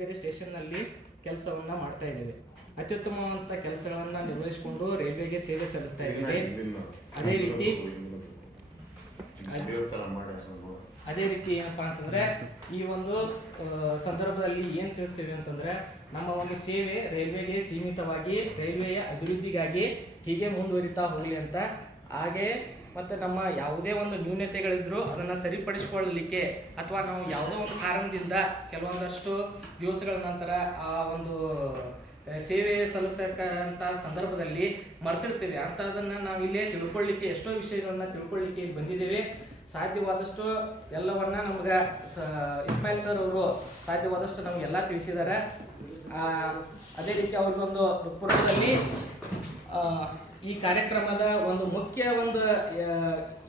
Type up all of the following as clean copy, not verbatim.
ಬೇರೆ ಸ್ಟೇಷನ್ನಲ್ಲಿ ಕೆಲಸವನ್ನು ಮಾಡ್ತಾ ಇದ್ದೇವೆ. ಅತ್ಯುತ್ತಮವಾದಂಥ ಕೆಲಸಗಳನ್ನು ನಿರ್ವಹಿಸಿಕೊಂಡು ರೈಲ್ವೆಗೆ ಸೇವೆ ಸಲ್ಲಿಸ್ತಾ ಇದ್ದೇವೆ. ಅದೇ ರೀತಿ ಏನಪ್ಪ ಅಂತಂದರೆ ಈ ಒಂದು ಸಂದರ್ಭದಲ್ಲಿ ಏನು ತಿಳಿಸ್ತೀವಿ ಅಂತಂದರೆ, ನಮ್ಮ ಒಂದು ಸೇವೆ ರೈಲ್ವೆಗೆ ಸೀಮಿತವಾಗಿ ರೈಲ್ವೆಯ ಅಭಿವೃದ್ಧಿಗಾಗಿ ಹೀಗೆ ಮುಂದುವರಿತಾ ಹೋಗಲಿ ಅಂತ. ಹಾಗೆ ಮತ್ತು ನಮ್ಮ ಯಾವುದೇ ಒಂದು ನ್ಯೂನತೆಗಳಿದ್ರೂ ಅದನ್ನು ಸರಿಪಡಿಸಿಕೊಳ್ಳಲಿಕ್ಕೆ ಅಥವಾ ನಾವು ಯಾವುದೋ ಒಂದು ಕಾರಣದಿಂದ ಕೆಲವೊಂದಷ್ಟು ದಿವಸಗಳ ನಂತರ ಆ ಒಂದು ಸೇವೆ ಸಲ್ಲಿಸ್ತಕ್ಕಂಥ ಸಂದರ್ಭದಲ್ಲಿ ಮರ್ತಿರ್ತೀವಿ. ಅಂಥದನ್ನು ನಾವಿಲ್ಲೇ ತಿಳ್ಕೊಳ್ಳಿಕ್ಕೆ ಎಷ್ಟೋ ವಿಷಯಗಳನ್ನ ತಿಳ್ಕೊಳ್ಳಿಕ್ಕೆ ಬಂದಿದ್ದೇವೆ. ಸಾಧ್ಯವಾದಷ್ಟು ಎಲ್ಲವನ್ನ ನಮ್ಗೆ ಇಸ್ಮಾಯಿಲ್ ಸರ್ ಅವರು ಸಾಧ್ಯವಾದಷ್ಟು ನಮಗೆಲ್ಲ ತಿಳಿಸಿದ್ದಾರೆ. ಅದೇ ರೀತಿ ಅವ್ರಿಗೊಂದು ಪೂರ್ವದಲ್ಲಿ ಈ ಕಾರ್ಯಕ್ರಮದ ಒಂದು ಮುಖ್ಯ ಒಂದು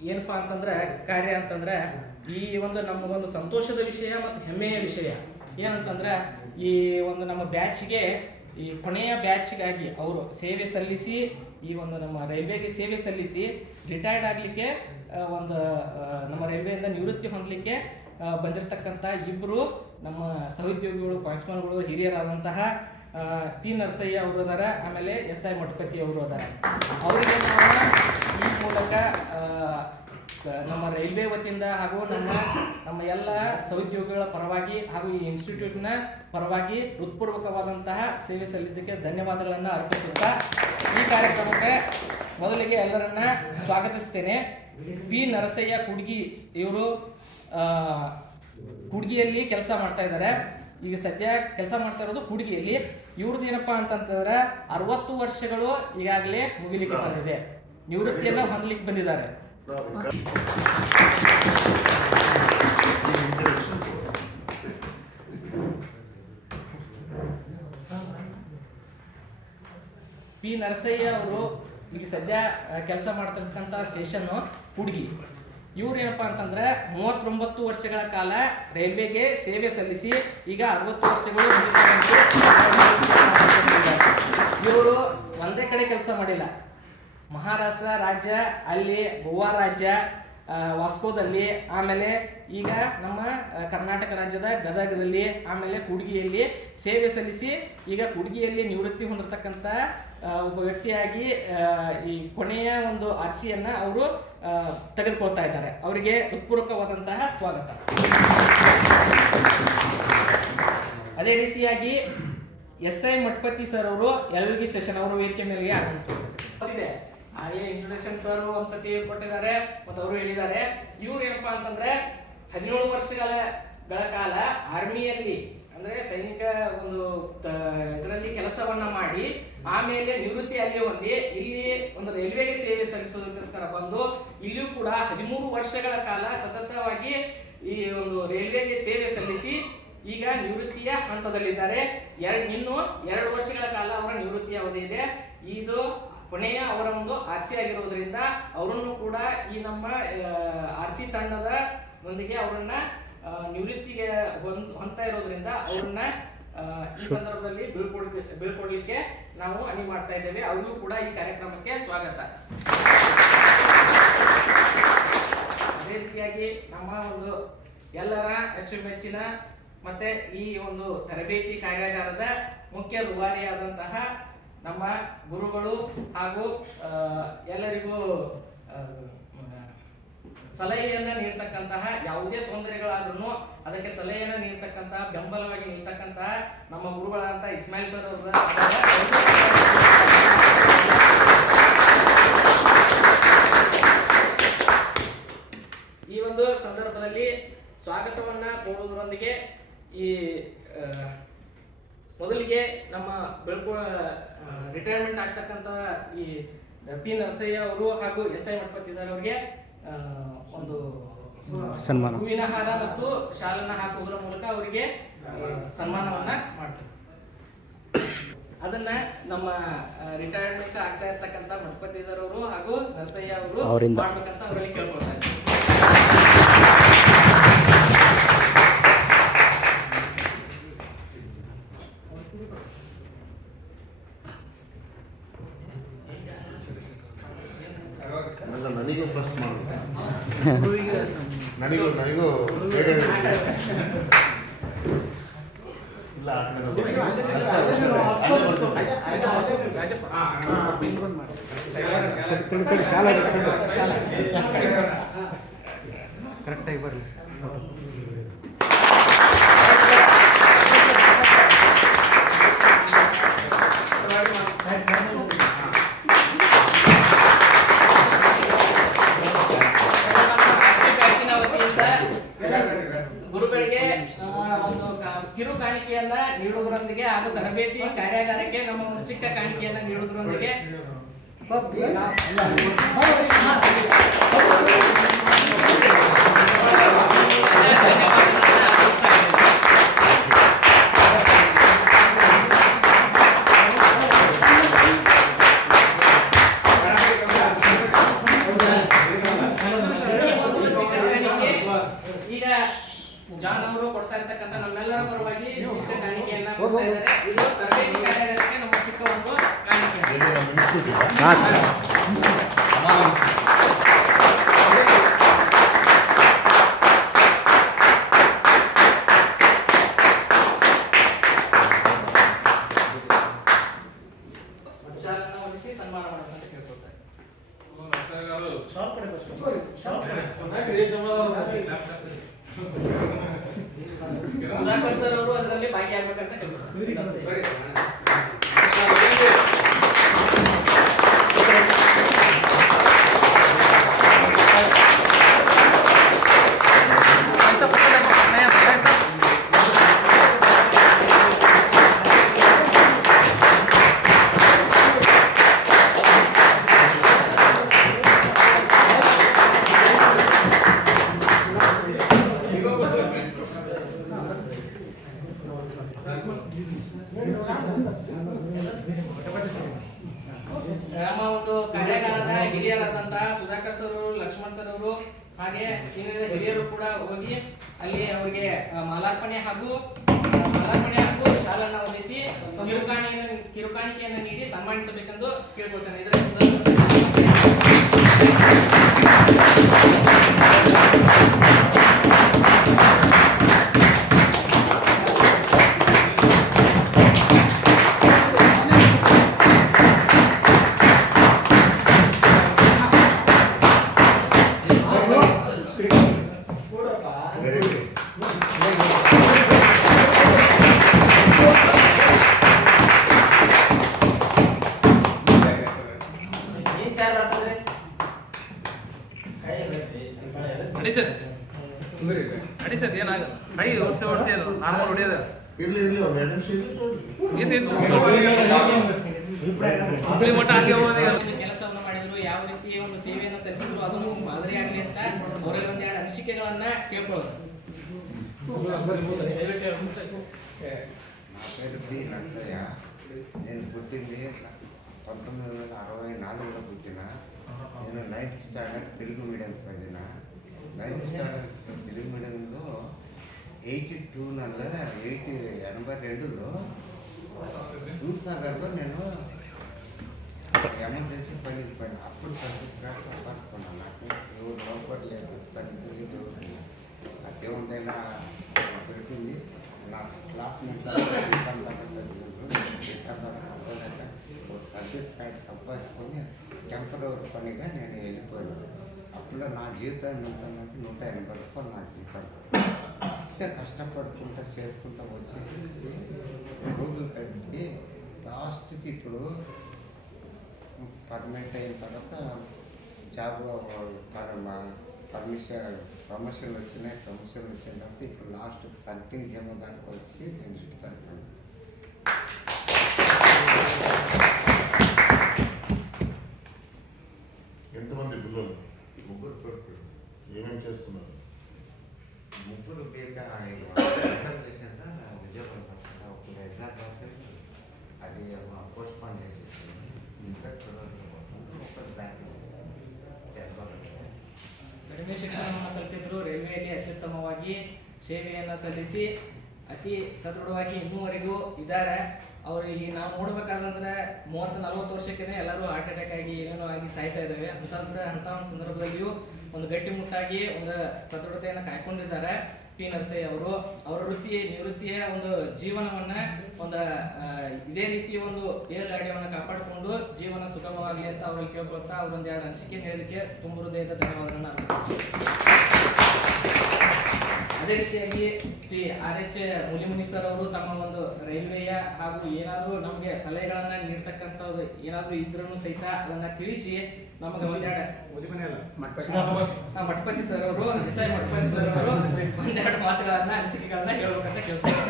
ಏನಪ್ಪಾ ಅಂತಂದ್ರೆ ಕಾರ್ಯ ಅಂತಂದ್ರೆ, ಈ ಒಂದು ನಮಗೊಂದು ಸಂತೋಷದ ವಿಷಯ ಮತ್ತು ಹೆಮ್ಮೆಯ ವಿಷಯ ಏನಂತಂದ್ರೆ, ಈ ಒಂದು ನಮ್ಮ ಬ್ಯಾಚ್ಗೆ ಈ ಕೊನೆಯ ಬ್ಯಾಚ್ಗಾಗಿ ಅವರು ಸೇವೆ ಸಲ್ಲಿಸಿ ಈ ಒಂದು ನಮ್ಮ ರೈಲ್ವೆಗೆ ಸೇವೆ ಸಲ್ಲಿಸಿ ರಿಟೈರ್ಡ್ ಆಗಲಿಕ್ಕೆ ಒಂದು ನಮ್ಮ ರೈಲ್ವೆಯಿಂದ ನಿವೃತ್ತಿ ಹೊಂದಲಿಕ್ಕೆ ಬಂದಿರತಕ್ಕಂಥ ಇಬ್ಬರು ನಮ್ಮ ಸಹೋದ್ಯೋಗಿಗಳು, ಕಾನ್ಸ್ಟೇಬಲ್ಗಳು, ಹಿರಿಯರಾದಂತಹ ಪಿ ನರಸಯ್ಯ ಅವರು ಅದಾರ, ಆಮೇಲೆ SI ಮಠಪತಿ ಅವರು ಅದಾರ. ಅವರಿಗೆ ನಾವು ಈ ಮೂಲಕ ನಮ್ಮ ರೈಲ್ವೆ ವತಿಯಿಂದ ಹಾಗೂ ನಮ್ಮ ಎಲ್ಲ ಸಹೋದ್ಯೋಗಿಗಳ ಪರವಾಗಿ ಹಾಗೂ ಈ ಇನ್ಸ್ಟಿಟ್ಯೂಟ್ನ ಪರವಾಗಿ ಹೃತ್ಪೂರ್ವಕವಾದಂತಹ ಸೇವೆ ಸಲ್ಲಿದ್ದಕ್ಕೆ ಧನ್ಯವಾದಗಳನ್ನು ಅರ್ಪಿಸುತ್ತಾ ಈ ಕಾರ್ಯಕ್ರಮಕ್ಕೆ ಮೊದಲಿಗೆ ಎಲ್ಲರನ್ನ ಸ್ವಾಗತಿಸ್ತೇನೆ. ಪಿ ನರಸಯ್ಯ ಕುಡ್ಗಿ ಇವರು ಕುಡ್ಗಿಯಲ್ಲಿ ಕೆಲಸ ಮಾಡ್ತಾ ಇದ್ದಾರೆ. ಈಗ ಸದ್ಯ ಕೆಲಸ ಮಾಡ್ತಾ ಇರೋದು ಕುಡ್ಗಿಯಲ್ಲಿ. ಇವ್ರದ್ದು ಏನಪ್ಪಾ ಅಂತಂತಂದ್ರೆ 60 ವರ್ಷಗಳು ಈಗಾಗಲೇ ಮುಗಿಲಿಕ್ಕೆ ಬಂದಿದೆ, ನಿವೃತ್ತಿಯನ್ನ ಹೊಂದಲಿಕ್ಕೆ ಬಂದಿದ್ದಾರೆ. ಪಿ ನರಸಯ್ಯ ಅವರು ಈಗ ಸದ್ಯ ಕೆಲಸ ಮಾಡ್ತಕ್ಕಂಥ ಸ್ಟೇಷನ್ ಕುಡ್ಗಿ. ಇವ್ರು ಏನಪ್ಪಾ ಅಂತಂದ್ರೆ 39 ವರ್ಷಗಳ ಕಾಲ ರೈಲ್ವೆಗೆ ಸೇವೆ ಸಲ್ಲಿಸಿ ಈಗ 60 ವರ್ಷಗಳು ಇವರು ಒಂದೇ ಕಡೆ ಕೆಲಸ ಮಾಡಿಲ್ಲ. ಮಹಾರಾಷ್ಟ್ರ ರಾಜ್ಯ, ಅಲ್ಲಿ ಗೋವಾ ರಾಜ್ಯ, ವಾಸ್ಕೋದಲ್ಲಿ, ಆಮೇಲೆ ಈಗ ನಮ್ಮ ಕರ್ನಾಟಕ ರಾಜ್ಯದ ಗದಗದಲ್ಲಿ, ಆಮೇಲೆ ಕುಡ್ಗಿಯಲ್ಲಿ ಸೇವೆ ಸಲ್ಲಿಸಿ ಈಗ ಕುಡ್ಗಿಯಲ್ಲಿ ನಿವೃತ್ತಿ ಹೊಂದಿರತಕ್ಕಂಥ ಒಬ್ಬ ವ್ಯಕ್ತಿಯಾಗಿ ಈ ಕೊನೆಯ ಒಂದು ಆರ್ಸಿಯನ್ನು ಅವರು ತೆಗೆದುಕೊಳ್ತಾ ಇದ್ದಾರೆ. ಅವರಿಗೆ ಹೃತ್ಪೂರ್ವಕವಾದಂತಹ ಸ್ವಾಗತ. ಅದೇ ರೀತಿಯಾಗಿ SI ಮಠಪತಿ ಸರ್ ಅವರು ಯಲಬುರ್ಗಿ ಸ್ಟೇಷನ್ ಅವರು ವೇದಿಕೆ ಮೇಲೆ ಆಗಮಿಸಿದೆ. ಹಾಗೆ ಇಂಟ್ರೊಡಕ್ಷನ್ ಸರ್ ಒಂದ್ಸತಿ ಕೊಟ್ಟಿದ್ದಾರೆ ಮತ್ತು ಅವರು ಹೇಳಿದ್ದಾರೆ. ಇವ್ರು ಏನಪ್ಪಾ ಅಂತಂದ್ರೆ 17 ವರ್ಷಗಳ ಕಾಲ ಆರ್ಮಿಯಲ್ಲಿ ಅಂದ್ರೆ ಸೈನಿಕ ಒಂದು ಇದರಲ್ಲಿ ಕೆಲಸವನ್ನ ಮಾಡಿ ಆಮೇಲೆ ನಿವೃತ್ತಿ ಅಲ್ಲಿ ಹೊಂದಿ ಇಲ್ಲಿ ಒಂದು ರೈಲ್ವೆಗೆ ಸೇವೆ ಸಲ್ಲಿಸೋದಕ್ಕೋಸ್ಕರ ಬಂದು ಇಲ್ಲಿಯೂ ಕೂಡ 13 ವರ್ಷಗಳ ಕಾಲ ಸತತವಾಗಿ ಈ ಒಂದು ರೈಲ್ವೆಗೆ ಸೇವೆ ಸಲ್ಲಿಸಿ ಈಗ ನಿವೃತ್ತಿಯ ಹಂತದಲ್ಲಿದ್ದಾರೆ. ಇನ್ನು 2 ವರ್ಷಗಳ ಕಾಲ ಅವರ ನಿವೃತ್ತಿಯ ಅವಧಿ ಇದೆ. ಇದು ಕೊನೆಯ ಅವರ ಒಂದು ಆರ್ಸಿ ಆಗಿರೋದ್ರಿಂದ ಅವರನ್ನು ಕೂಡ ಈ ನಮ್ಮ ಆರ್ಸಿ ತಂಡದ ಒಂದಿಗೆ ಅವರನ್ನ ನಿವೃತ್ತಿಗೆ ಹೊಂದ್ತಾ ಇರೋದ್ರಿಂದ ಅವ್ರನ್ನ ಈ ಸಂದರ್ಭದಲ್ಲಿ ಬೀಳ್ಕೊಡ್ಲಿಕ್ಕೆ ನಾವು ಅಣಿ ಮಾಡ್ತಾ ಇದ್ದೇವೆ. ಅವ್ರಿಗೂ ಕೂಡ ಈ ಕಾರ್ಯಕ್ರಮಕ್ಕೆ ಸ್ವಾಗತ. ಅದೇ ರೀತಿಯಾಗಿ ನಮ್ಮ ಒಂದು ಎಲ್ಲರ ಅಚ್ಚುಮೆಚ್ಚಿನ ಮತ್ತೆ ಈ ಒಂದು ತರಬೇತಿ ಕಾರ್ಯಾಗಾರದ ಮುಖ್ಯ ರೂವಾರಿಯಾದಂತಹ ನಮ್ಮ ಗುರುಗಳು ಹಾಗೂ ಎಲ್ಲರಿಗೂ ಸಲಹೆಯನ್ನ ನೀಡ್ತಕ್ಕಂತಹ, ಯಾವುದೇ ತೊಂದರೆಗಳಾದ್ರೂ ಅದಕ್ಕೆ ಸಲಹೆಯನ್ನ ನೀಡ್ತಕ್ಕಂತಹ, ಬೆಂಬಲವಾಗಿ ನಿಲ್ತಕ್ಕಂತಹ ನಮ್ಮ ಗುರುಗಳಾದಂಥ ಇಸ್ಮಾಯಿಲ್ ಸರ್ ಅವರ ಈ ಒಂದು ಸಂದರ್ಭದಲ್ಲಿ ಸ್ವಾಗತವನ್ನ ಕೋರುವುದರೊಂದಿಗೆ ಈ ಮೊದಲಿಗೆ ನಮ್ಮ ರಿಟೈರ್ಮೆಂಟ್ ಆಗ್ತಕ್ಕಂಥ ಈ ಪಿ ನರಸಯ್ಯ ಅವರು ಹಾಗೂ SI ಮಠಪತಿ ಸರ್ ಅವರಿಗೆ ಒಂದು ಸನ್ಮಾನ, ಹೂವಿನ ಹಾರ ಮತ್ತು ಶಾಲನ್ನ ಹಾಕುವುದರ ಮೂಲಕ ಅವರಿಗೆ ಸನ್ಮಾನವನ್ನ ಮಾಡ್ತಾರೆ. ಅದನ್ನ ನಮ್ಮ ರಿಟೈರ್ಮೆಂಟ್ ಆಗ್ತಾ ಇರ್ತಕ್ಕಂಥ ಮಠಪತಿ ಸರ್ ಅವರು ಹಾಗೂ ನರಸಯ್ಯ ಅವರು ಮಾಡ್ಬೇಕಂತ ಅವರಲ್ಲಿ ಕೇಳ್ಕೊಳ್ತಾರೆ. ನನಗೂ ಫಸ್ಟ್ ನನಗೂ ಇಲ್ಲ ಕರೆಕ್ಟಾಗಿ ಬರಲಿ. ಗುರುಗಳಿಗೆ ಒಂದು ಕಿರು ಕಾಣಿಕೆಯನ್ನ ನೀಡುವುದರೊಂದಿಗೆ ಹಾಗೂ ತರಬೇತಿ ಕಾರ್ಯಾಗಾರಕ್ಕೆ ನಮ್ಮ ಒಂದು ಚಿಕ್ಕ ಕಾಣಿಕೆಯನ್ನ ನೀಡುವುದರೊಂದಿಗೆ ಈಗ ಜಾನ್ ಅವರು ಕೊಡ್ತಾ ಇರ್ತಕ್ಕಂಥ ನಮ್ಮೆಲ್ಲರ ಪರವಾಗಿ ಚಿಕ್ಕ ಕಾಣಿಕೆಯನ್ನ ಕೊಡ್ತಾ ಇದ್ದಾರೆ. ಇದು ತರಬೇತಿ ಕಾರ್ಯಾಗಾರಕ್ಕೆ ನಮ್ಮ ಚಿಕ್ಕ ಒಂದು ಕಾಣಿಕೆ. ಶಾಲನ್ನ ಹೊಲಿಸಿ ಸನ್ಮಾನ ಮಾಡೋದಂತ ಕೇಳ್ಕೊಳ್ತಾರೆ. ಸುಧಾಕರ್ ಸರ್ ಅವರು ಅದರಲ್ಲಿ ಭಾಗಿಯಾಗಬೇಕಂತ ಕೇಳ್ಕೊಳ್ತಾರೆ. ನಮ್ಮ ಒಂದು ಕಾರ್ಯಾಗಾರದ ಹಿರಿಯರಾದಂತಹ ಸುಧಾಕರ್ ಸರ್ ಅವರು, ಲಕ್ಷ್ಮಣ್ ಸರ್ ಅವರು ಹಾಗೆ ಇನ್ನುಳಿದ ಹಿರಿಯರು ಕೂಡ ಹೋಗಿ ಅಲ್ಲಿ ಅವರಿಗೆ ಮಾಲಾರ್ಪಣೆ ಹಾಗೂ ಶಾಲನ್ನ ಹೊಲಿಸಿ ಕಿರುಕಾಣಿಕೆಯನ್ನು ನೀಡಿ ಸನ್ಮಾನಿಸಬೇಕೆಂದು ಕೇಳ್ಕೊಳ್ತೇನೆ. ನಡೀತದೆ, ಏನಾಗಲ್ಲ. ಕೈ ಓಡಿಸಿ ನಾರ್ಮಲ್ ಹೊಡೆಯೋದು. ಕೆಲಸವನ್ನು ಮಾಡಿದ್ರು, ಯಾವ ರೀತಿ ಒಂದು ಸೇವೆಯನ್ನು ಸಲ್ಲಿಸಿದ್ರು ಅದನ್ನು ಮಾದರಿ ಆಗಲಿ ಅಂತ ಅವರಲ್ಲಿ ಒಂದೆರಡು ಅನಿಸಿಕೆಗಳನ್ನ ಕೇಳ್ಕೊಳ್ಳೋದು. నా పేరు బి నర్సయ్య. నేను పుట్టింది 1964లో పుట్టిన. నేను 9th స్టాండర్డ్ తెలుగు మీడియం చదివిన. 9th స్టాండర్డ్ తెలుగు మీడియంలో 82లో దూసాగర్లో నేను ఎమర్జెన్సీ పనికి పోయిన. అప్పుడు సర్వీస్ కార్డు సంపాదించుకున్నాను. నాకు ఎవరు లోపల లేదు, పని తెలియదు. నాకేముందైనా పెడుతుంది. నా క్లాస్మేట్లో సర్వీస్ కార్డు సంపాదించుకొని టెంపరరీ పనిగా నేను వెళ్ళిపోయాను. అప్పుడు నా జీవితాన్ని 180 రూపాయలు నా జీతం. అంటే కష్టపడుకుంటా చేసుకుంటా వచ్చేసి రోజులు కట్టి లాస్ట్కి ఇప్పుడు పర్మనెంట్ అయిన తర్వాత జాబ్ ప్రమోషన్ వచ్చినాయి. ప్రమోషన్ వచ్చిన తర్వాత ఇప్పుడు లాస్ట్ సంథింగ్ జమదానికి వచ్చి నేను ఇంటికి వెళ్తాను. ఎంతమంది పిల్లలు? ముగ్గురు కొడుకు. ఏమేమి చేస్తున్నారు? ముగ్గురు ఎగ్జామ్ చేశాను సార్. విజయవాడ ఒక ఎగ్జామ్ రాశారు, అది పోస్ట్ పోన్ చేసేసాను. ఇంకా ఒకటి బ్యాంక్ ಕಡಿಮೆ ಶಿಕ್ಷಣವನ್ನು ಕಲಿತಿದ್ರು. ರೈಲ್ವೆಯಲ್ಲಿ ಅತ್ಯುತ್ತಮವಾಗಿ ಸೇವೆಯನ್ನು ಸಲ್ಲಿಸಿ ಅತಿ ಸದೃಢವಾಗಿ ಇನ್ನೂವರೆಗೂ ಇದ್ದಾರೆ. ಅವರಿಗೆ ನಾವು ನೋಡ್ಬೇಕಾದಂದ್ರೆ 30-40 ವರ್ಷಕ್ಕೆ ಎಲ್ಲರೂ ಹಾರ್ಟ್ ಅಟ್ಯಾಕ್ ಆಗಿ ಏನೇನೋ ಆಗಿ ಸಾಯ್ತಾ ಇದ್ದಾವೆ. ಅಂಥ ಒಂದು ಸಂದರ್ಭದಲ್ಲಿಯೂ ಒಂದು ಗಟ್ಟಿಮುಟ್ಟಾಗಿ ಒಂದು ಸದೃಢತೆಯನ್ನು ಕಾಯ್ಕೊಂಡಿದ್ದಾರೆ. ಪಿ ನರಸಯ್ಯ ಅವರು ಅವರ ನಿವೃತ್ತಿಯ ಒಂದು ಜೀವನವನ್ನ ಒಂದು ಇದೇ ರೀತಿ ಒಂದು ಏರ್ ಗಾಡಿಯನ್ನು ಕಾಪಾಡಿಕೊಂಡು ಜೀವನ ಸುಗಮವಾಗಲಿ ಅಂತ ಅವ್ರಿಗೆ ಕೇಳ್ಕೊಳ್ತಾ ಅವರೊಂದೆರಡು ಅನಿಸಿಕೆ ನೀಡೋದಕ್ಕೆ ತುಂಬ ಹೃದಯದ ಧನ್ಯವಾದಗಳನ್ನು ಅರ್ಪಿಸ್ತೀನಿ. ಅದೇ ರೀತಿಯಾಗಿ ಶ್ರೀ RH ಮುಲಿಮುನಿ ಸರ್ ಅವರು ತಮ್ಮ ಒಂದು ರೈಲ್ವೆಯ ಹಾಗೂ ಏನಾದರೂ ನಮಗೆ ಸಲಹೆಗಳನ್ನ ನೀಡ್ತಕ್ಕಂಥದ್ದು ಏನಾದರೂ ಇದ್ರೂ ಸಹಿತ ಅದನ್ನ ತಿಳಿಸಿ ನಮಗೆ ಮಠಪತಿ ಸರ್ ಅವರು ಎಸ್.ಐ. ಮಠಪತಿ ಸರ್ ಅವರು ಒಂದೆರಡು ಮಾತುಗಳನ್ನ ಅನಿಸಿಕೆಗಳನ್ನ ಹೇಳ್ಬೇಕಂತ ಕೇಳ್ತಾರೆ.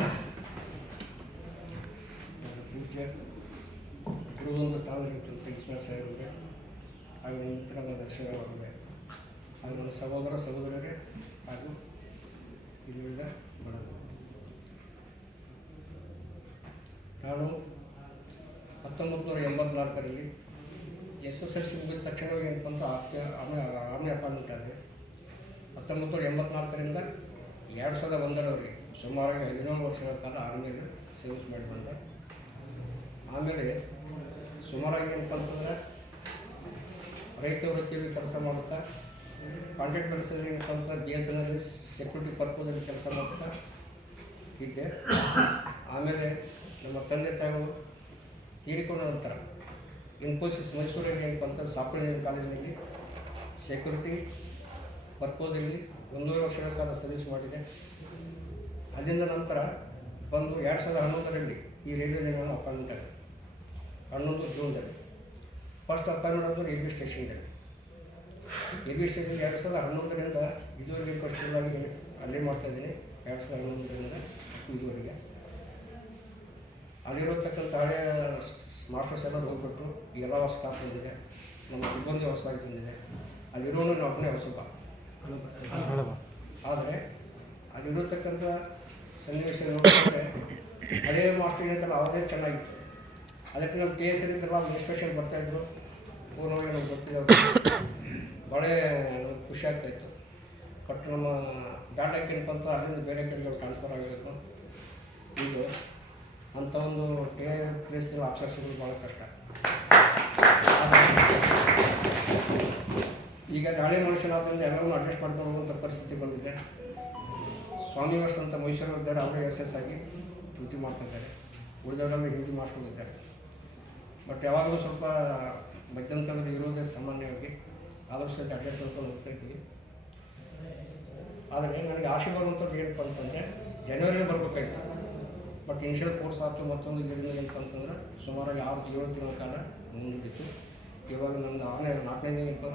ಪೂಜ್ಯ ಗುರುವೊಂದು ಸ್ಥಾನದಲ್ಲಿತ್ತು ಈಶ್ವರ ಸಾಹೇಬರಿಗೆ ಹಾಗೂ ನಂತರ ದರ್ಶನ ಅವರಿಗೆ ಹಾಗೂ ನನ್ನ ಸಹೋದರರೇ ಹಾಗೂ ಇಲ್ಲಿಂದ ಬರೋದು. ನಾನು 1984ರಲ್ಲಿ SSLC ಮುಗಿದ ತಕ್ಷಣ ಏನಪ್ಪಂತ ಆರ್ಮಿ ಅಪಾಯಿಂಟ್ಮೆಂಟ್ ಆಗಿದೆ. 1984ರಿಂದ 2001ರವರೆಗೆ ಸುಮಾರು 17 ವರ್ಷಗಳ ಕಾಲ ಆರ್ಮಿಯಲ್ಲಿ ಸರ್ವಿಸ್ ಮಾಡಿ ಬಂದೆ. ಆಮೇಲೆ ಸುಮಾರಾಗಿ ಏನಪ್ಪ ಅಂತಂದರೆ ರೈತ ವೃತ್ತಿಯಲ್ಲಿ ಕೆಲಸ ಮಾಡುತ್ತಾ ಕಾಂಟ್ರಾಕ್ಟ್ ಬೇಸಿಸಲ್ಲಿ ಏನಪ್ಪ ಅಂತ BSNL ಸೆಕ್ಯೂರಿಟಿ ಪರ್ಪೋಸಲ್ಲಿ ಕೆಲಸ ಮಾಡ್ತಾ ಇದ್ದೆ. ಆಮೇಲೆ ನಮ್ಮ ತಂದೆ ತಾಯಿಗಳು ತೀರಿಕೊಂಡ ನಂತರ ಇನ್ಫೋಸಿಸ್ ಮೈಸೂರಲ್ಲಿ ಏನಪ್ಪ ಅಂತ ಸಾಫ್ಟ್ವೇರ್ ಇಂಜಿನಿಯರಿಂಗ್ ಕಾಲೇಜಿನಲ್ಲಿ ಸೆಕ್ಯೂರಿಟಿ ಪರ್ಪೋಸಲ್ಲಿ 1.5 ವರ್ಷಗಳ ಕಾಲ ಸರ್ವಿಸ್ ಮಾಡಿದೆ. ಅಲ್ಲಿಂದ ನಂತರ ಬಂದು 2011ರಲ್ಲಿ ಈ ರೈಲ್ವೆ ನಾನು ಅಪಾಯಿಂಟ್ಮೆಂಟ್ ಆಗಿದೆ. 11 ಜೂನ್ದಲ್ಲಿ ಫಸ್ಟ್ ಅಪಾಯಿಂಟ್ಮೆಂಟ್ ಆದರೂ ರೈಲ್ವೆ ಸ್ಟೇಷನ್ದಲ್ಲಿ 2011ರಿಂದ ಇದುವರೆಗೆ ಕಷ್ಟವಾಗಿ ಅಲ್ಲೇ ಮಾಡ್ತಾಯಿದ್ದೀನಿ. 2011ರಿಂದ ಇದುವರೆಗೆ ಅಲ್ಲಿರತಕ್ಕಂಥ ಹಳೆಯ ಮಾಸ್ಟರ್ಸ್ ಎಲ್ಲ ಹೋಗ್ಬಿಟ್ರು. ಎಲ್ಲ ಸ್ಟಾಫ್ ಬಂದಿದೆ, ನಮ್ಮ ಸಿಬ್ಬಂದಿ ಹೊಸದಾಗಿ ಬಂದಿದೆ. ಅಲ್ಲಿರೋನು ನಾವು ಒಬ್ಬನೇ ಹೊಸಬ. ಆದರೆ ಅಲ್ಲಿರತಕ್ಕಂಥ ಸನ್ನಿವೇಶ ನೋಡಿದ್ರೆ ಹಳೆಯ ಮಾಸ್ಟರ್ ಏನಂತಲ್ಲ ಅವರೇ ಚೆನ್ನಾಗಿತ್ತು. ಅದಕ್ಕೆ ನಮ್ಮ KS ಇರ್ತಲ್ಲ ಇನ್ಸ್ಪೆಕ್ಷನ್ ಬರ್ತಾಯಿದ್ರು, ಪೂರ್ಣವಾಗಿ ನಮ್ಗೆ ಗೊತ್ತಿದೆ. ಭಾಳ ಖುಷಿ ಆಗ್ತಾಯಿತ್ತು. ಬಟ್ ನಮ್ಮ ಡಾಟಾಕ್ಕೆ ಏನಪ್ಪ ಅಂತ ಅಲ್ಲಿಂದ ಬೇರೆ ಕಡೆಗೆ ಟ್ರಾನ್ಸ್ಫರ್ ಆಗಬೇಕು. ಈಗ ಅಂಥ ಒಂದು ಪ್ಲೇಸ್ನಲ್ಲಿ ಆಫೀಸರ್ಸ್ಗಳು ಭಾಳ ಕಷ್ಟ. ಈಗ ಹಳೆ ಮನುಷ್ಯನಾದ್ರಿಂದ ಎಲ್ಲರೂ ಅಡ್ಜಸ್ಟ್ ಮಾಡ್ಕೊಂಡು ಹೋಗುವಂಥ ಪರಿಸ್ಥಿತಿ ಬಂದಿದೆ. ಸ್ವಾಮಿ ಮಾಸ್ಟರ್ ಅಂತ ಮೈಸೂರಲ್ಲಿದ್ದಾರೆ, ಅವರೇ SS ಆಗಿ ಡ್ಯೂಟಿ ಮಾಡ್ತಾಯಿದ್ದಾರೆ. ಉಳಿದವರೆಲ್ಲ ಹಿಂದಿ ಮಾಸ್ಟರ್ ಇದ್ದಾರೆ. ಬಟ್ ಯಾವಾಗಲೂ ಸ್ವಲ್ಪ ಮಧ್ಯಂತರದಲ್ಲಿ ಇರುವುದೇ ಸಾಮಾನ್ಯವಾಗಿ, ಆದರೂ ಸಹಿತ ಅಡ್ಜಸ್ಟ್ ಮಾಡ್ಕೊಂಡು ಹೋಗ್ತಾ ಇದ್ದೀವಿ. ಆದರೆ ನನಗೆ ಆಸೆ ಬರುವಂಥದ್ದು ಏನಪ್ಪ ಅಂತಂದರೆ ಜನವರಿಯಲ್ಲಿ ಬರಬೇಕಾಯ್ತು. ಬಟ್ ಇನಿಷಿಯಲ್ ಕೋರ್ಸ್ ಆಯ್ತು, ಮತ್ತೊಂದು ಇದರಿಂದ ಏನಪ್ಪ ಅಂತಂದ್ರೆ ಸುಮಾರಾಗಿ 6-7 ತಿಂಗಳ ಕಾಲ ಮುಂದೂಡಿತ್ತು. ಇವಾಗ ನಮ್ಮದು 4ನೇ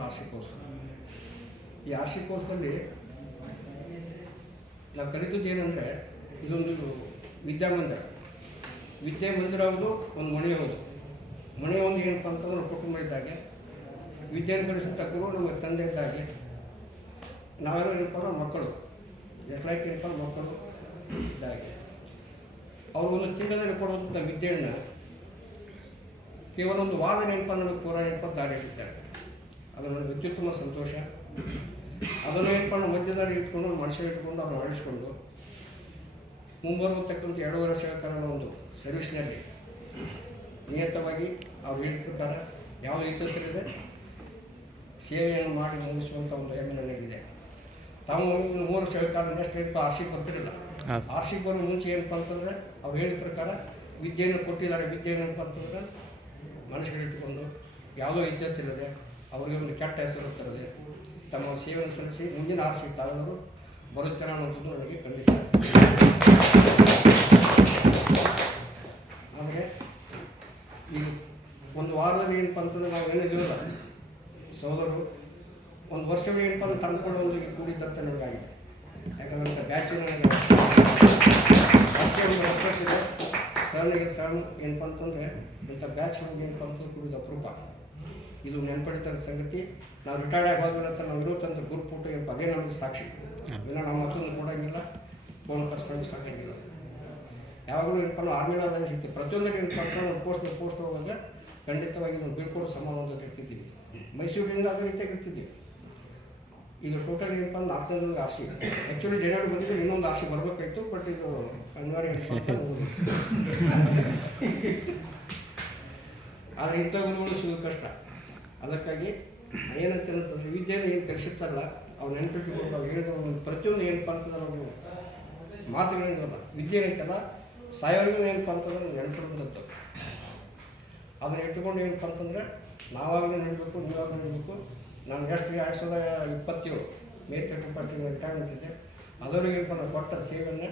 RC ಕೋರ್ಸ್. ಈ RC ಕೋರ್ಸ್ನಲ್ಲಿ ನಾವು ಕಲಿತದ್ದು ಏನಂದರೆ ಇದೊಂದು ವಿದ್ಯಾಮಂದಿರ ಹೌದು, ಒಂದು ಮನೆ ಹೌದು. ಮನೆ ಒಂದು ಏನಪ್ಪ ಅಂತಂದ್ರೆ ಕುಟುಂಬ ಇದ್ದಾಗೆ, ವಿದ್ಯೆಯನ್ನು ಕಲಿಸತಕ್ಕರು ನಮಗೆ ತಂದೆ ಇದ್ದಾಗೆ, ನಾವೆಲ್ಲ ಏನಪ್ಪ ಅಂದ್ರೆ ಮಕ್ಕಳು ಜಟ್ಲಾಯ್ಕೆ ಏನಪ್ಪ ಮಕ್ಕಳು ಇದ್ದಾಗೆ. ಅವರು ಒಂದು ತಿಂಗಳಲ್ಲಿ ಕೊಡುವಂಥ ವಿದ್ಯೆಯನ್ನು ಕೇವಲ ಒಂದು ವಾದನೆ ಏನಪ್ಪ ನನಗೆ ಪೂರ ಏನಪ್ಪ ದಾರಿ ಇಟ್ಟಿದ್ದಾರೆ. ಅದು ನನಗೆ ಅತ್ಯುತ್ತಮ ಸಂತೋಷ. ಅದನ್ನು ಏನಪ್ಪ ನಾವು ಮಧ್ಯದಲ್ಲಿ ಇಟ್ಕೊಂಡು ಮನುಷ್ಯ ಇಟ್ಕೊಂಡು ಅವ್ರನ್ನ ಆಡಿಸ್ಕೊಂಡು ಮುಂಬರುವತಕ್ಕಂಥ 2.5 ವರ್ಷಗಳ ಕಾಲ ಒಂದು ಸರ್ವಿಸ್ನಲ್ಲಿ ನಿಯತವಾಗಿ ಅವ್ರು ಹೇಳಿದ ಪ್ರಕಾರ ಯಾವುದೇ ಇಚ್ಛಿಸಲಿದೆ ಸೇವೆಯನ್ನು ಮಾಡಿ ಮುಗಿಸುವಂಥ ಒಂದು ಹೆಮ್ಮೆ ನನಗಿದೆ. ತಾವು 3 ವರ್ಷಗಳ ಕಾಲ ನೆಕ್ಸ್ಟ್ ಏನಪ್ಪ RC ಬರ್ತಿರಲಿಲ್ಲ. RC ಬರೋ ಮುಂಚೆ ಏನಪ್ಪ ಅಂತಂದರೆ ಅವ್ರು ಹೇಳಿದ ಪ್ರಕಾರ ವಿದ್ಯೆಯನ್ನು ಕೊಟ್ಟಿದ್ದಾರೆ. ವಿದ್ಯೆಯನ್ನು ಏನಪ್ಪ ಅಂತಂದ್ರೆ ಮನುಷ್ಯರಿಟ್ಟುಕೊಂಡು ಯಾವುದೋ ಇಚ್ಛಿಸಲಿದೆ ಅವರಿಗೆ ಒಂದು ಕೆಟ್ಟ ಹೆಸರು ತರದೆ ತಮ್ಮ ಸೇವೆಯನ್ನು ಸಲ್ಲಿಸಿ ಮುಂದಿನ RC ತಾವೆಲ್ಲರೂ ಬರುತ್ತಾರೆ ಅನ್ನೋದು ನನಗೆ ಖಂಡಿತ. ಆದರೆ ಈ ಒಂದು ವಾರದಲ್ಲಿ ಏನಪ್ಪ ಅಂತಂದ್ರೆ ನಾವು ಏನಿದ್ದೀವಲ್ಲ ಸಹೋದರರು ಒಂದು ವರ್ಷವೇ ಏನಪ್ಪ ಅಂದ್ರೆ ತಂದುಕೊಳ್ಳೋದಕ್ಕೆ ಕೂಡಿದ್ದಂತ ನನಗಾಗಿದೆ. ಯಾಕಂದ್ರೆ ಬ್ಯಾಚಿನ ಒಂದು ವರ್ಷಕ್ಕಿದೆ ಸಣ್ಣ ಏನಪ್ಪ ಅಂತಂದರೆ ಇಂಥ ಬ್ಯಾಚ್ ನಮಗೆ ಏನಪ್ಪ ಅಂತಂದ್ರೆ ಕೂಡಿದ ಅಪರೂಪ. ಇದು ನೆನಪಡಿತಂಥ ಸಂಗತಿ. ನಾವು ರಿಟೈರ್ಡ್ ಆಗೋದ್ರ ಅಂತ ನಾವು ಇರುತ್ತಂಥ ಗ್ರೂಪ್ ಫೋಟೋ ಏನಪ್ಪ ಅದೇ ನಮಗೆ ಸಾಕ್ಷಿ. ಇನ್ನು ನಾವು ಮತ್ತೊಂದು ಕೊಡೋಂಗಿಲ್ಲ, ಫೋನ್ ಕರ್ಸ್ಕೊಂಡು ಸಾಕಾಗಿಲ್ಲ. ಯಾವಾಗಲೂ ಏನಪ್ಪ ನಾವು ಆರ್ಮಿಲಾದ ಸಿಗ್ತೀವಿ. ಪ್ರತಿಯೊಂದಕ್ಕೆ ಏನಪ್ಪ ಅಂತ ಪೋಸ್ಟ್ ಹೋಗುವಾಗ ಖಂಡಿತವಾಗಿ ನಾವು ಬೀಳ್ಕೊಡೋ ಸಮಾನ ಇರ್ತಿದ್ದೀವಿ. ಮೈಸೂರಿನಿಂದ ಅದೇ ರೀತಿಯಾಗಿ ಇರ್ತಿದ್ದೀವಿ. ಇದು ಟೋಟಲ್ ಏನಪ್ಪ ಅಂದ್ರೆ 4ನೇ RC. ಆ್ಯಕ್ಚುಲಿ ಜನರು ಬಂದಿದ್ದು ಇನ್ನೊಂದು RC ಬರಬೇಕಾಯ್ತು. ಬಟ್ ಇದು ಅನಿವಾರ್ಯ ಆದರೆ ಇಂಥ ಗುರುಗಳು ಸಿಗೋದು ಕಷ್ಟ. ಅದಕ್ಕಾಗಿ ಏನಂತಂದ್ರೆ ವಿದ್ಯೆಯನ್ನು ಏನು ಕಲಿಸುತ್ತಾರಲ್ಲ ಅವ್ರು ನೆನಪಿಟ್ಟುಕೊಂಡು ಅವ್ರು ಹೇಳಿದ ಪ್ರತಿಯೊಂದು ಏನಪ್ಪ ಅಂತಂದ್ರೆ ನಾವು ಮಾತುಗಳೇನಿಲ್ಲ, ವಿದ್ಯೆ ಏನಂತಲ್ಲ ಸಾಯೋರಿಗೂ ಏನಪ್ಪ ಅಂತಂದ್ರೆ ನೆನಪಿರುವಂಥದ್ದು. ಅದನ್ನ ಇಟ್ಟುಕೊಂಡು ಏನಪ್ಪ ಅಂತಂದರೆ ನಾವಾಗಲೂ ನಡೀಬೇಕು, ನೀವಾಗಲೂ ನಡೀಬೇಕು. ನಾನು ಎಷ್ಟು 2027 ಮೇ 31 ರಿಟೈರ್ಮೆಂಟ್ ಇದೆ. ಅದವರಿಗೆ ನಾನು ಕೊಟ್ಟ ಸೇವೆಯನ್ನು